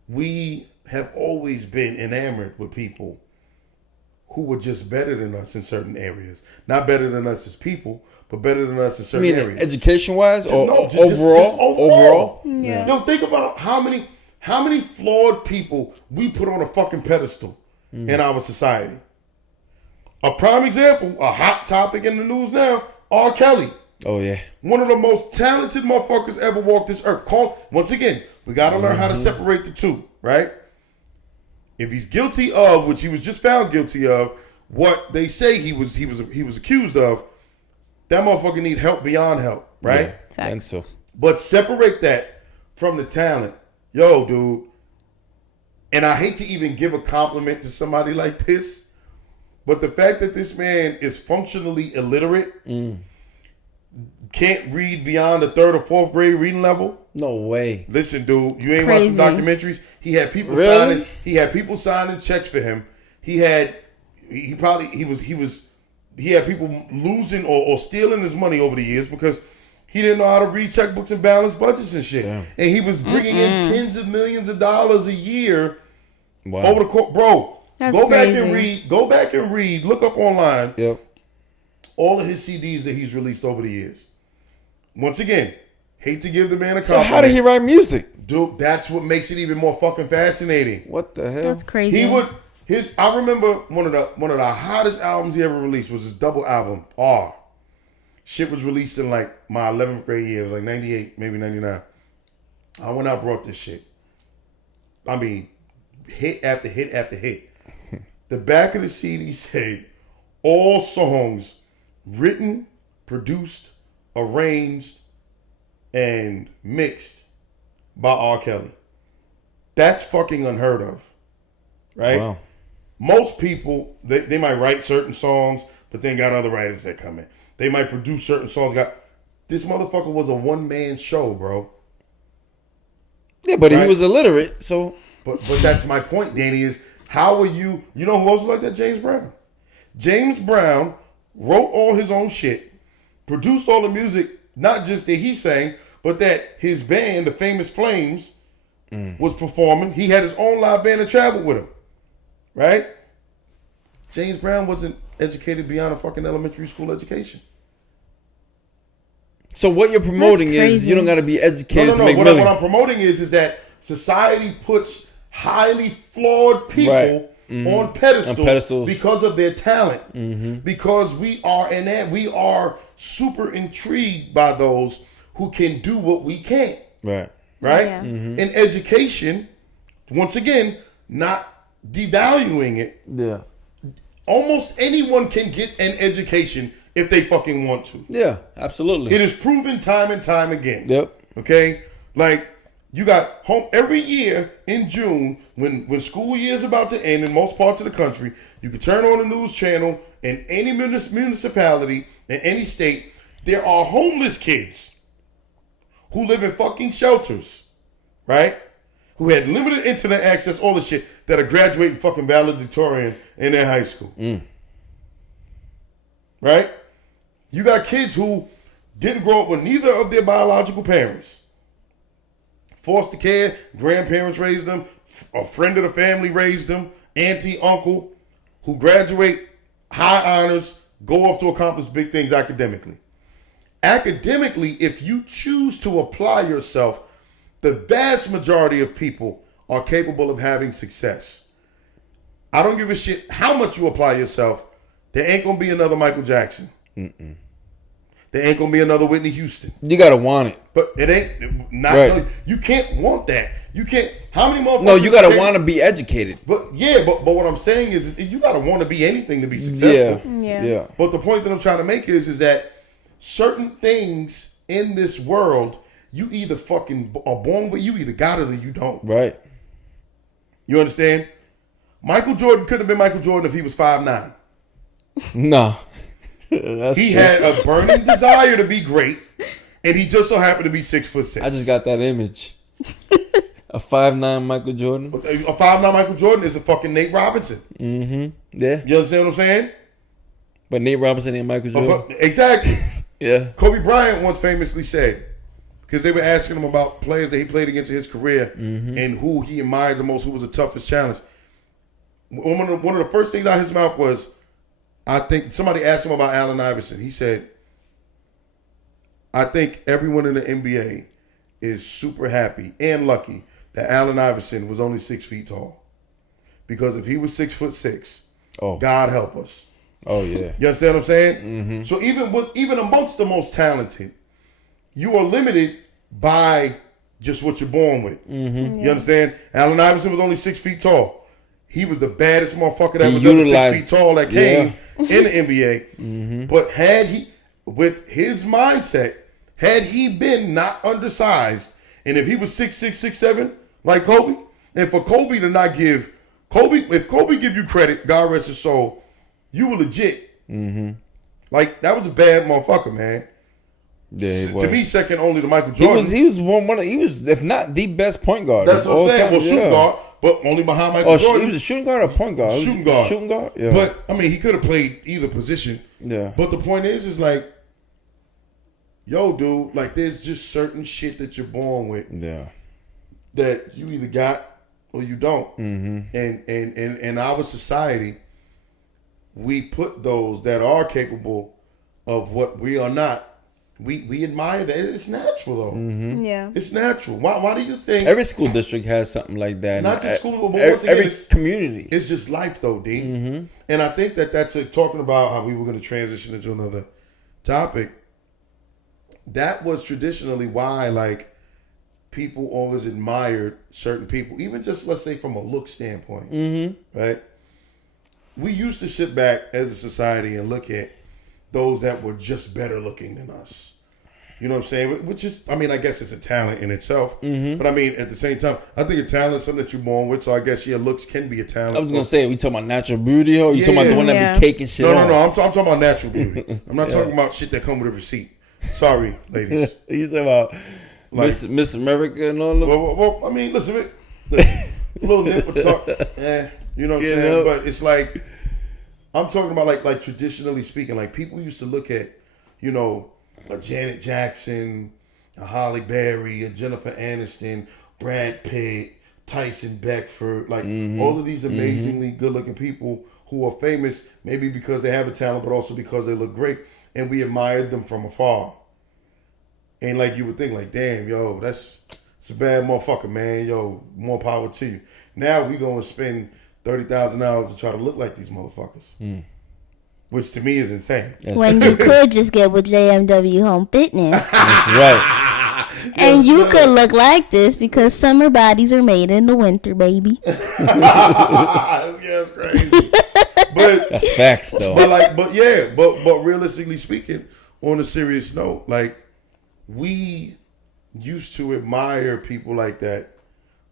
we have always been enamored with people who were just better than us in certain areas. Not better than us as people, but better than us in certain areas. Education-wise or just overall? Overall. Yeah. Yo, think about how many flawed people we put on a fucking pedestal in our society. A prime example, a hot topic in the news now, R. Kelly. Oh, yeah. One of the most talented motherfuckers ever walked this earth. Once again, we got to learn how to separate the two, right? If he's guilty of, which he was just found guilty of, what they say he was accused of, that motherfucker need help beyond help, right? Yeah, and so. But separate that from the talent. Yo, dude. And I hate to even give a compliment to somebody like this, but the fact that this man is functionally illiterate can't read beyond the 3rd or 4th grade reading level. No way. Listen, dude, you ain't Crazy. watching documentaries. He had people Really? signing. He had people signing checks for him. He had people losing or stealing his money over the years because he didn't know how to read checkbooks and balance budgets and shit. Damn. And he was bringing in tens of millions of dollars a year Wow. over the court. Bro, That's go back crazy. and read. Go back and read. Look up online Yep. all of his CDs that he's released over the years. Once again, hate to give the man a So compliment. how did he write music? Dude, that's what makes it even more fucking fascinating. What the hell? That's crazy. He would I remember one of the hottest albums he ever released was his double album, R. Shit was released in like my 11th grade year, it was like 98, maybe 99. I went out and brought this shit. I mean, hit after hit after hit. The back of the CD said, all songs written, produced, arranged, and mixed by R. Kelly. That's fucking unheard of. Right? Wow. Most people, they might write certain songs, but then got other writers that come in. They might produce certain songs. This motherfucker was a one-man show, bro. Yeah, but Right. he was illiterate, so But that's my point, Danny, is how are you know who else was like that? James Brown. James Brown wrote all his own shit, produced all the music, not just that he sang, but that his band, the Famous Flames, was performing. He had his own live band that traveled with him. Right? James Brown wasn't educated beyond a fucking elementary school education. so what you're promoting is crazy. you don't got to be educated to No. make What millions. I'm promoting is that society puts highly flawed people Right. on pedestals, On pedestals. because of their talent. Because we are super intrigued by those who can do what we can't. Right. Right? Yeah. In education, once again, not devaluing it. Yeah. Almost anyone can get an education if they fucking want to. Yeah. Absolutely. It is proven time and time again. Yep. Okay? Like, you got home every year in June, when school year is about to end in most parts of the country, you can turn on a news channel in any municipality, in any state, there are homeless kids who live in fucking shelters, right? Who had limited internet access, all the shit, that are graduating fucking valedictorian in their high school. Right? You got kids who didn't grow up with neither of their biological parents. Foster care, grandparents raised them, a friend of the family raised them, auntie, uncle, who graduate high honors, go off to accomplish big things academically. Academically, if you choose to apply yourself, the vast majority of people are capable of having success. I don't give a shit how much you apply yourself. There ain't gonna be another Michael Jackson. There ain't gonna be another Whitney Houston. You gotta want it. But it ain't not. Right. You can't want that. You can't. How many more? No, you gotta want to be educated. But yeah, but what I'm saying is you gotta want to be anything to be successful. Yeah. Yeah. Yeah. But the point that I'm trying to make is that certain things in this world, you either fucking are born with, you either got it or you don't. Right. You understand? Michael Jordan could have been Michael Jordan if he was 5'9". No. That's He true. had a burning desire to be great, and he just so happened to be 6'6". I just got that image. A 5'9" Michael Jordan. A 5'9" Michael Jordan is a fucking Nate Robinson. Yeah. You understand what I'm saying? But Nate Robinson and Michael Jordan. Exactly. Yeah. Kobe Bryant once famously said, because they were asking him about players that he played against in his career and who he admired the most, who was the toughest challenge. One of the first things out of his mouth was, I think somebody asked him about Allen Iverson. He said, I think everyone in the NBA is super happy and lucky that Allen Iverson was only 6 feet tall. Because if he was 6'6", Oh. God help us. Oh yeah. You understand what I'm saying? So even amongst the most talented, you are limited by just what you're born with. You understand? Allen Iverson was only 6 feet tall. He was the baddest motherfucker that He was ever 6 utilized- feet tall that came in the NBA. But had he, with his mindset, had he been not undersized, and if he was 6'6", 6'7", like Kobe, and for Kobe to not give if Kobe give you credit, God rest his soul, you were legit. Like, that was a bad motherfucker, man. Yeah, he To me, second only to Michael Jordan. He was if not the best point guard. That's what I'm saying. Time. Well, shooting guard, but only behind Michael Jordan. He was a shooting guard or point guard? Shooting guard. Shooting guard. Yeah. But I mean, he could have played either position. Yeah. But the point is like, yo, dude, like, there's just certain shit that you're born with. Yeah. That you either got or you don't. Mm-hmm. And in our society, we put those that are capable of what we are not. We admire that. It's natural though. Mm-hmm. Yeah. It's natural. Why do you think Every school district has something like that? Not just school, but once again, every community. It's just life though, D. Mm-hmm. And I think that's talking about how we were going to transition into another topic. That was traditionally why, like, people always admired certain people, even just, let's say, from a look standpoint, right? We used to sit back as a society and look at those that were just better looking than us. You know what I'm saying? Which is, I mean, I guess it's a talent in itself. Mm-hmm. But I mean, at the same time, I think a talent is something that you're born with. So I guess your looks can be a talent. I was gonna say, we talking about natural beauty, or you talking about the one that be caking shit? No. I'm talking about natural beauty. I'm not talking about shit that come with a receipt. Sorry, ladies. You talking about Like, Miss America and all of well, I mean, listen, a little nipple tuck, you know what I'm saying? But it's like, I'm talking about like traditionally speaking, like people used to look at, you know, a Janet Jackson, a Halle Berry, a Jennifer Aniston, Brad Pitt, Tyson Beckford, like all of these amazingly good-looking people who are famous, maybe because they have a talent, but also because they look great, and we admired them from afar. And like you would think, like, damn, yo, it's a bad motherfucker, man. Yo, more power to you. Now we gonna spend $30,000 to try to look like these motherfuckers, which to me is insane. When you could just get with JMW Home Fitness. That's right. And you could look like this because summer bodies are made in the winter, baby. Yeah, it's crazy. But That's facts, though. but realistically speaking, on a serious note, like, we used to admire people like that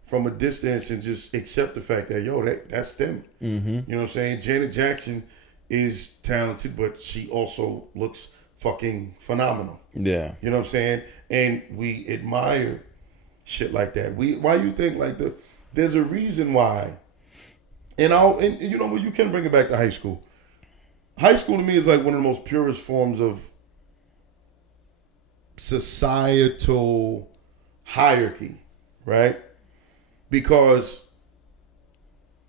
from a distance and just accept the fact that, yo, that's them. Mm-hmm. You know what I'm saying? Janet Jackson is talented, but she also looks fucking phenomenal. Yeah. You know what I'm saying? And we admire shit like that. Why you think like there's a reason why. And you know what, you can bring it back to high school. High school to me is like one of the most purest forms of societal hierarchy, right? Because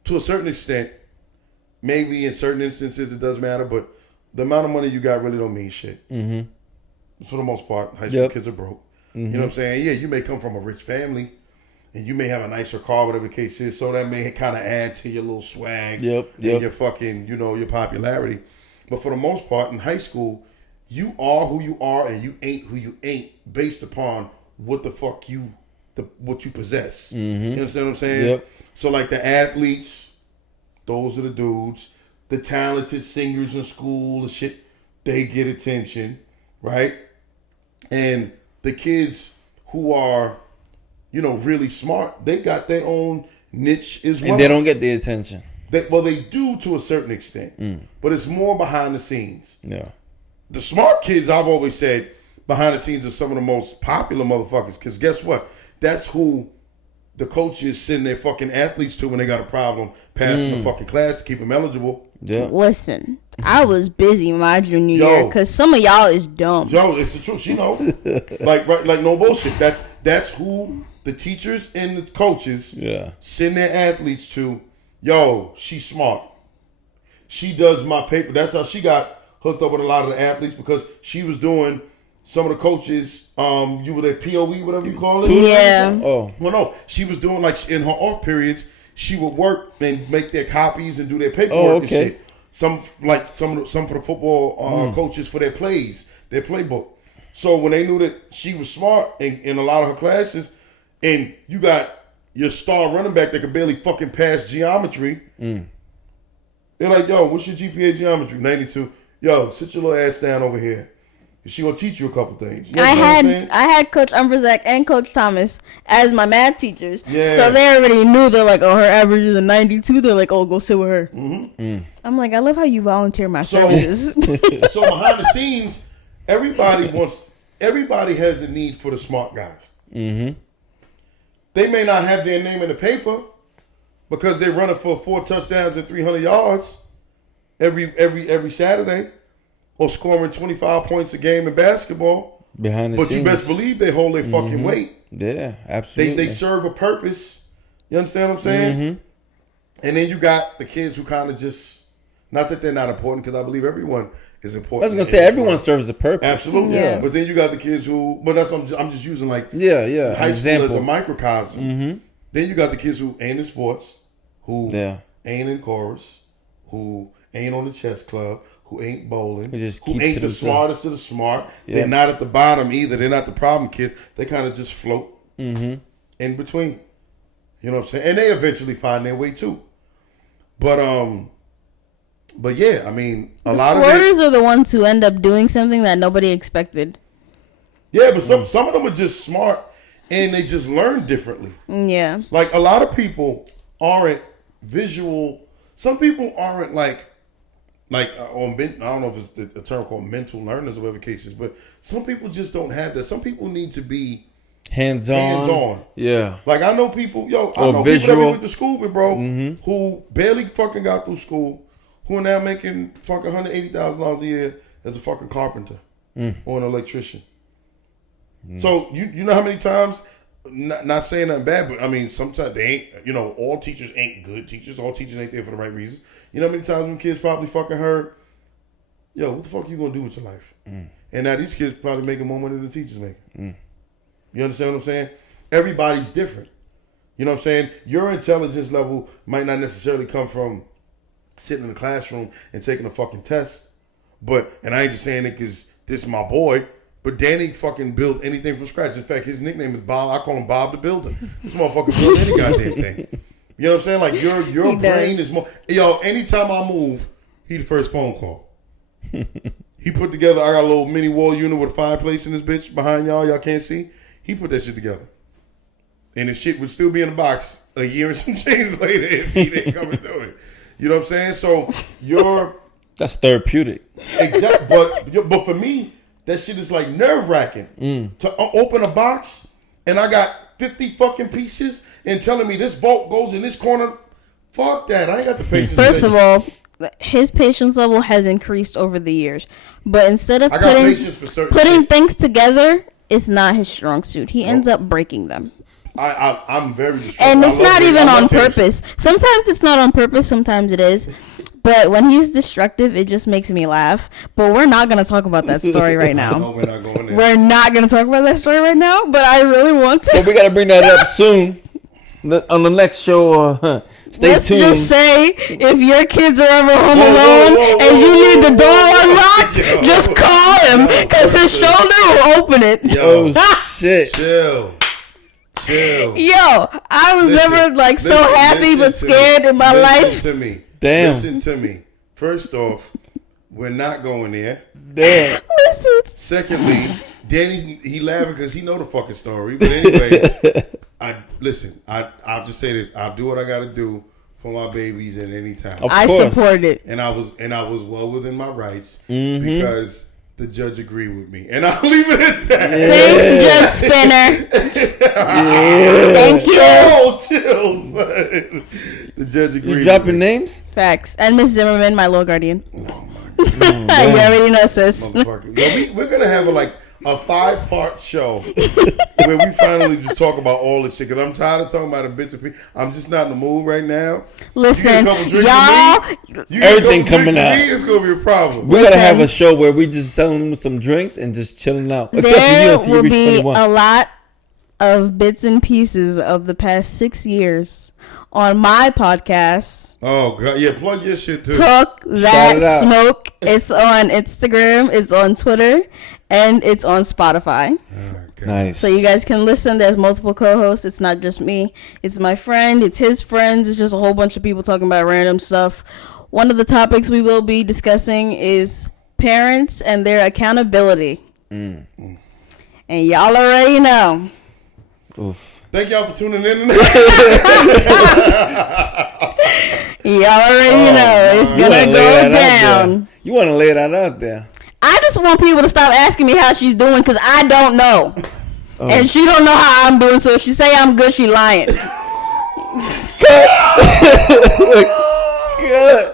to a certain extent, maybe in certain instances it does matter, but the amount of money you got really don't mean shit. Mm-hmm. For the most part, high school kids are broke. Mm-hmm. You know what I'm saying? Yeah, you may come from a rich family, and you may have a nicer car, whatever the case is, so that may kind of add to your little swag and your fucking, you know, your popularity. But for the most part, in high school, you are who you are, and you ain't who you ain't based upon what the fuck what you possess. Mm-hmm. You understand what I'm saying? Yep. So like the athletes, those are the dudes. The talented singers in school, the shit, they get attention, right? And the kids who are, you know, really smart, they got their own niche as well. And they don't get the attention. They do to a certain extent, but it's more behind the scenes. Yeah. The smart kids, I've always said, behind the scenes are some of the most popular motherfuckers. Because guess what? That's who the coaches send their fucking athletes to when they got a problem passing the fucking class to keep them eligible. Yeah. Listen, I was busy my junior year because some of y'all is dumb. Yo, it's the truth. She know. like no bullshit. That's who the teachers and the coaches send their athletes to. Yo, she's smart. She does my paper. That's how she got hooked up with a lot of the athletes, because she was doing some of the coaches, you were their POE, whatever you call it. Yeah. Oh. Well, no, she was doing, like, in her off periods, she would work and make their copies and do their paperwork and shit. Some for the football coaches for their plays, their playbook. So when they knew that she was smart in a lot of her classes, and you got your star running back that could barely fucking pass geometry, they're like, yo, what's your GPA geometry? 92. Yo, sit your little ass down over here. She gonna teach you a couple things. You know I had Coach Umberzak and Coach Thomas as my math teachers. Yeah. So they already knew. They're like, oh, her average is a 92. They're like, oh, go sit with her. I'm like, I love how you volunteer my services. So behind the scenes, everybody wants everybody has a need for the smart guys. Mm-hmm. They may not have their name in the paper because they're running for 4 touchdowns and 300 yards every Saturday, or scoring 25 points a game in basketball. Behind the But scenes. you best believe they hold their fucking weight. Yeah, absolutely. They serve a purpose. You understand what I'm saying? Mm-hmm. And then you got the kids who kind of just, not that they're not important, because I believe everyone is important. I was gonna say everyone serves a purpose. Absolutely. Yeah. But then you got the kids who, but that's I'm just using like Yeah. high Example. school as a microcosm. Mm-hmm. Then you got the kids who ain't in sports, who Yeah. ain't in chorus, who ain't on the chess club, who ain't bowling, Who just who keep ain't to the themselves. smartest of the smart. Yeah. They're not at the bottom either. They're not the problem kid. They kind of just float Mm-hmm. in between. You know what I'm saying? And they eventually find their way too. But yeah, I mean, a lot of it. Floaters are the ones who end up doing something that nobody expected. Yeah, but some of them are just smart and they just learn differently. Yeah. Like a lot of people aren't visual. Some people aren't like on. I don't know if it's a term called mental learners or whatever the case is, but some people just don't have that. Some people need to be Hands on. hands-on. Yeah. Like I know people, I Or know people that visual. we went to school with, bro, who barely fucking got through school, who are now making fucking $180,000 a year as a fucking carpenter or an electrician. So you know how many times, not saying nothing bad, but I mean sometimes they ain't. All teachers ain't good teachers. All teachers ain't there for the right reason. You know how many times when kids probably fucking heard, "Yo, what the fuck you gonna do with your life?" And now these kids probably making more money than the teachers making. You understand what I'm saying? Everybody's different. You know what I'm saying? Your intelligence level might not necessarily come from sitting in the classroom and taking a fucking test. And I ain't just saying it because this is my boy, but Danny fucking built anything from scratch. In fact, his nickname is Bob. I call him Bob the Builder. This motherfucker built any goddamn thing. You know what I'm saying? Like your brain is more. Yo, anytime I move, he the first phone call. He put together, I got a little mini wall unit with a fireplace in this bitch behind y'all. Y'all can't see. He put that shit together. And the shit would still be in the box a year and some change later if he didn't come and do it. You know what I'm saying? So That's therapeutic. exact, but for me, that shit is like nerve wracking to open a box and I got 50 fucking pieces and telling me this bolt goes in this corner. Fuck that! I ain't got the patience. First of all, his patience level has increased over the years, but instead of I got patience for certain putting shit. things together, it's not his strong suit. He ends up breaking them. I'm very distracted. And it's not even on purpose. Sometimes it's not on purpose, sometimes it is. But when he's destructive, it just makes me laugh. But we're not going to talk about that story right now. No, we're not going there. We're not going to talk about that story right now, but I really want to. But we gotta bring that up soon on the next show. Stay Let's tuned. just say, if your kids are ever home Whoa, alone whoa, and you need the door whoa. unlocked, Yo. just call him because his shoulder will open it. Yo, Oh shit! chill. Yo, I was never so happy but scared in my life. Listen to me. Damn. Listen to me. First off, we're not going there. Damn. Listen. Secondly, Danny, he laughing because he know the fucking story. But anyway, I'll just say this. I'll do what I got to do for my babies at any time. Of I course. support it. And I was well within my rights because the judge agreed with me. And I'll leave it at that. Thanks, Judge Spinner. Thank you. Oh, chills. The judge agreed. You dropping with me. names? Facts. And Miss Zimmerman, my little guardian. Oh You already know, sis. Motherfucker. Yo, we're gonna have a 5-part show where we finally just talk about all this shit. Cause I'm tired of talking about the bits and pieces. I'm just not in the mood right now. Listen, You get a couple drinks y'all. with me, you get a Everything couple coming drinks out. with me, it's gonna be a problem. We gotta have a Listen. show where we just selling them some drinks and just chilling out. Except for you There until you will reach be 21. a lot of bits and pieces of the past 6 years on my podcast. Oh god, yeah, plug your shit too. Talk Shout it That out. Smoke. It's on Instagram, it's on Twitter, and it's on Spotify. Nice. So you guys can listen. There's multiple co-hosts. It's not just me. It's my friend. It's his friends. It's just a whole bunch of people talking about random stuff. One of the topics we will be discussing is parents and their accountability. And y'all already know. Oof. Thank y'all for tuning in. Y'all already know. It's You wanna going to lay go that out there. down. You want to lay that out there? I just want people to stop asking me how she's doing because I don't know. And she don't know how I'm doing, so if she say I'm good, she lying. Good.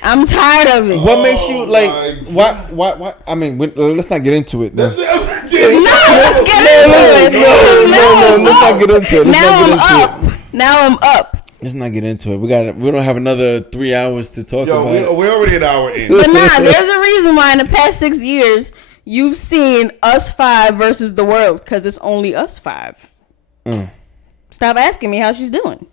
I'm tired of it. What makes you like? What? I mean, let's not get into it. Then. No, let's get into it. No, let's not get into it. Now I'm up. Let's not get into it. We don't have another 3 hours to talk about. We're already an hour in. But there's a reason why in the past 6 years you've seen us 5 versus the world because it's only us 5. Stop asking me how she's doing.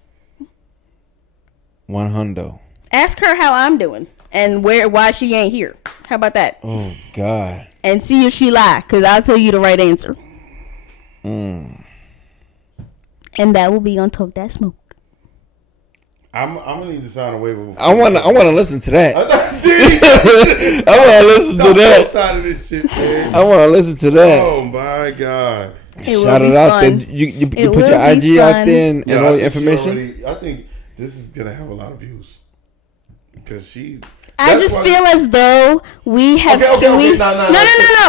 100. Ask her how I'm doing and why she ain't here. How about that? Oh God. And see if she lie, because I'll tell you the right answer. And that will be on Talk That Smoke. I'm gonna need to sign a waiver. I wanna listen to that. I wanna listen to that. Oh my God. Shout it out there. You put your IG out there and all your information. I think this is gonna have a lot of views because I just feel as though we have. Okay. No.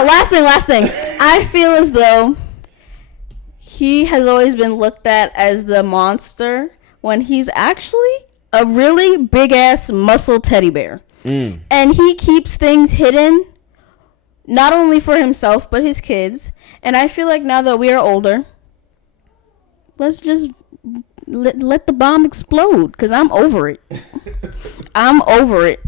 Last thing. I feel as though he has always been looked at as the monster when he's actually a really big ass muscle teddy bear, and he keeps things hidden, not only for himself but his kids. And I feel like now that we are older, let's just let the bomb explode, because I'm over it. I'm over it.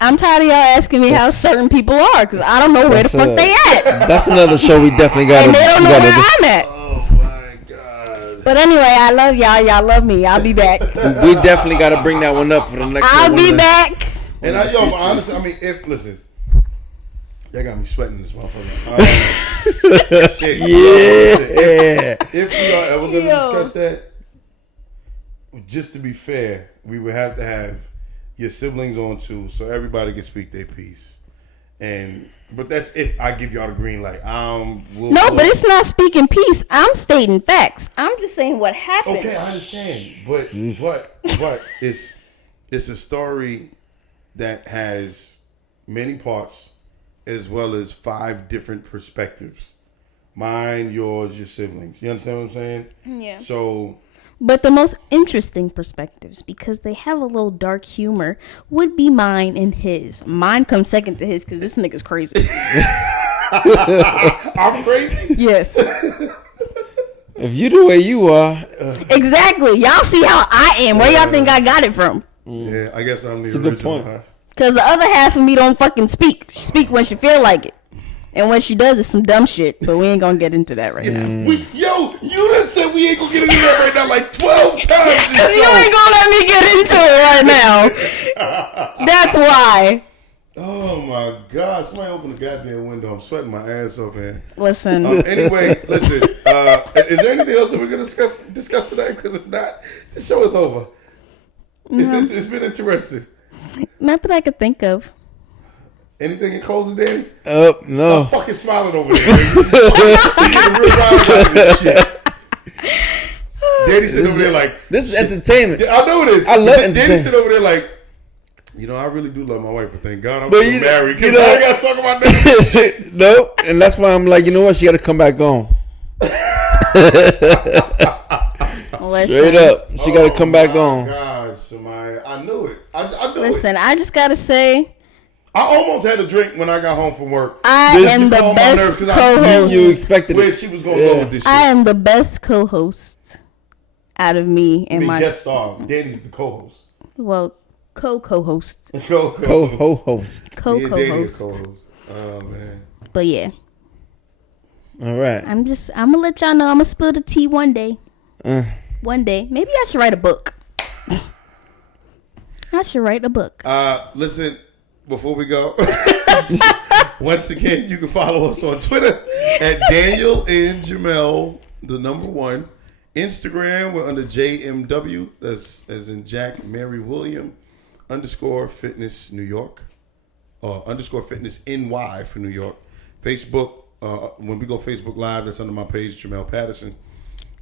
I'm tired of y'all asking me how certain people are, because I don't know where the fuck they at. That's another show we definitely got to and they don't know where I'm at. Oh my God. But anyway, I love y'all. Y'all love me. I'll be back. We definitely got to bring that one up for the next I'll be back. And honestly, I mean, listen, that got me sweating this motherfucker. Shit. Yeah. If we are ever going to discuss that, just to be fair, we would have to have your siblings on too, so everybody can speak their piece. But that's if I give y'all the green light. But it's not speaking peace. I'm stating facts. I'm just saying what happened. Okay, I understand, but it's a story that has many parts as well as 5 different perspectives. Mine, yours, your siblings. You understand what I'm saying? Yeah. So. But the most interesting perspectives, because they have a little dark humor, would be mine and his. Mine comes second to his because this nigga's crazy. I'm crazy? Yes. If you the way you are. Exactly. Y'all see how I am. Where y'all think I got it from? Yeah, I guess I'm the That's a original. good point. Huh? Because the other half of me don't fucking speak. She speak when she feel like it. And when she does, it's some dumb shit. But we ain't gonna get into that right now. Yo, you done said we ain't gonna get into that right now like 12 times. Because you ain't gonna let me get into it right now. That's why. Oh my God! Somebody open the goddamn window. I'm sweating my ass off here. Listen. Anyway, listen. Is there anything else that we're gonna discuss today? Because if not, the show is over. It's been interesting. Not that I could think of. Anything in closing, Danny? No. Stop fucking smiling over there. You're getting real wild about this shit. Danny sitting over there like... This is entertainment. I know it is. I love entertainment. Danny sitting over there like... I really do love my wife, but thank God I'm still married. Because I ain't got to talk about that. No, and that's why I'm like, you know what? She got to come back home. Straight up. She got to come back on. Oh, my God, Semiah. I knew it. I knew Listen, I just got to say... I almost had a drink when I got home from work. I am the best co-host. You expected where she was going to go with this shit. I am the best co-host out of me and my... guest star. Danny's the co-host. Well, co-host. Co-host. Co-host. Oh, man. But yeah. All right. I'm going to let y'all know I'm going to spill the tea one day. One day. Maybe I should write a book. I should write a book. Listen, before we go, once again, you can follow us on Twitter at Daniel and Jamel, the number 1. Instagram, we're under JMW, that's as in Jack Mary William, _fitness New York, _fitness NY for New York. Facebook, when we go Facebook Live, that's under my page, Jamel Patterson.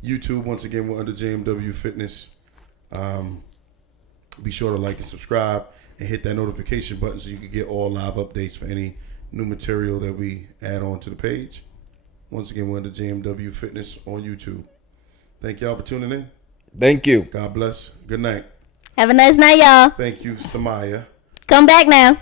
YouTube, once again, we're under JMW Fitness. Be sure to like and subscribe and hit that notification button so you can get all live updates for any new material that we add on to the page. Once again, we're under JMW Fitness on YouTube. Thank y'all for tuning in. Thank you. God bless. Good night. Have a nice night, y'all. Thank you, Semiah. Come back now.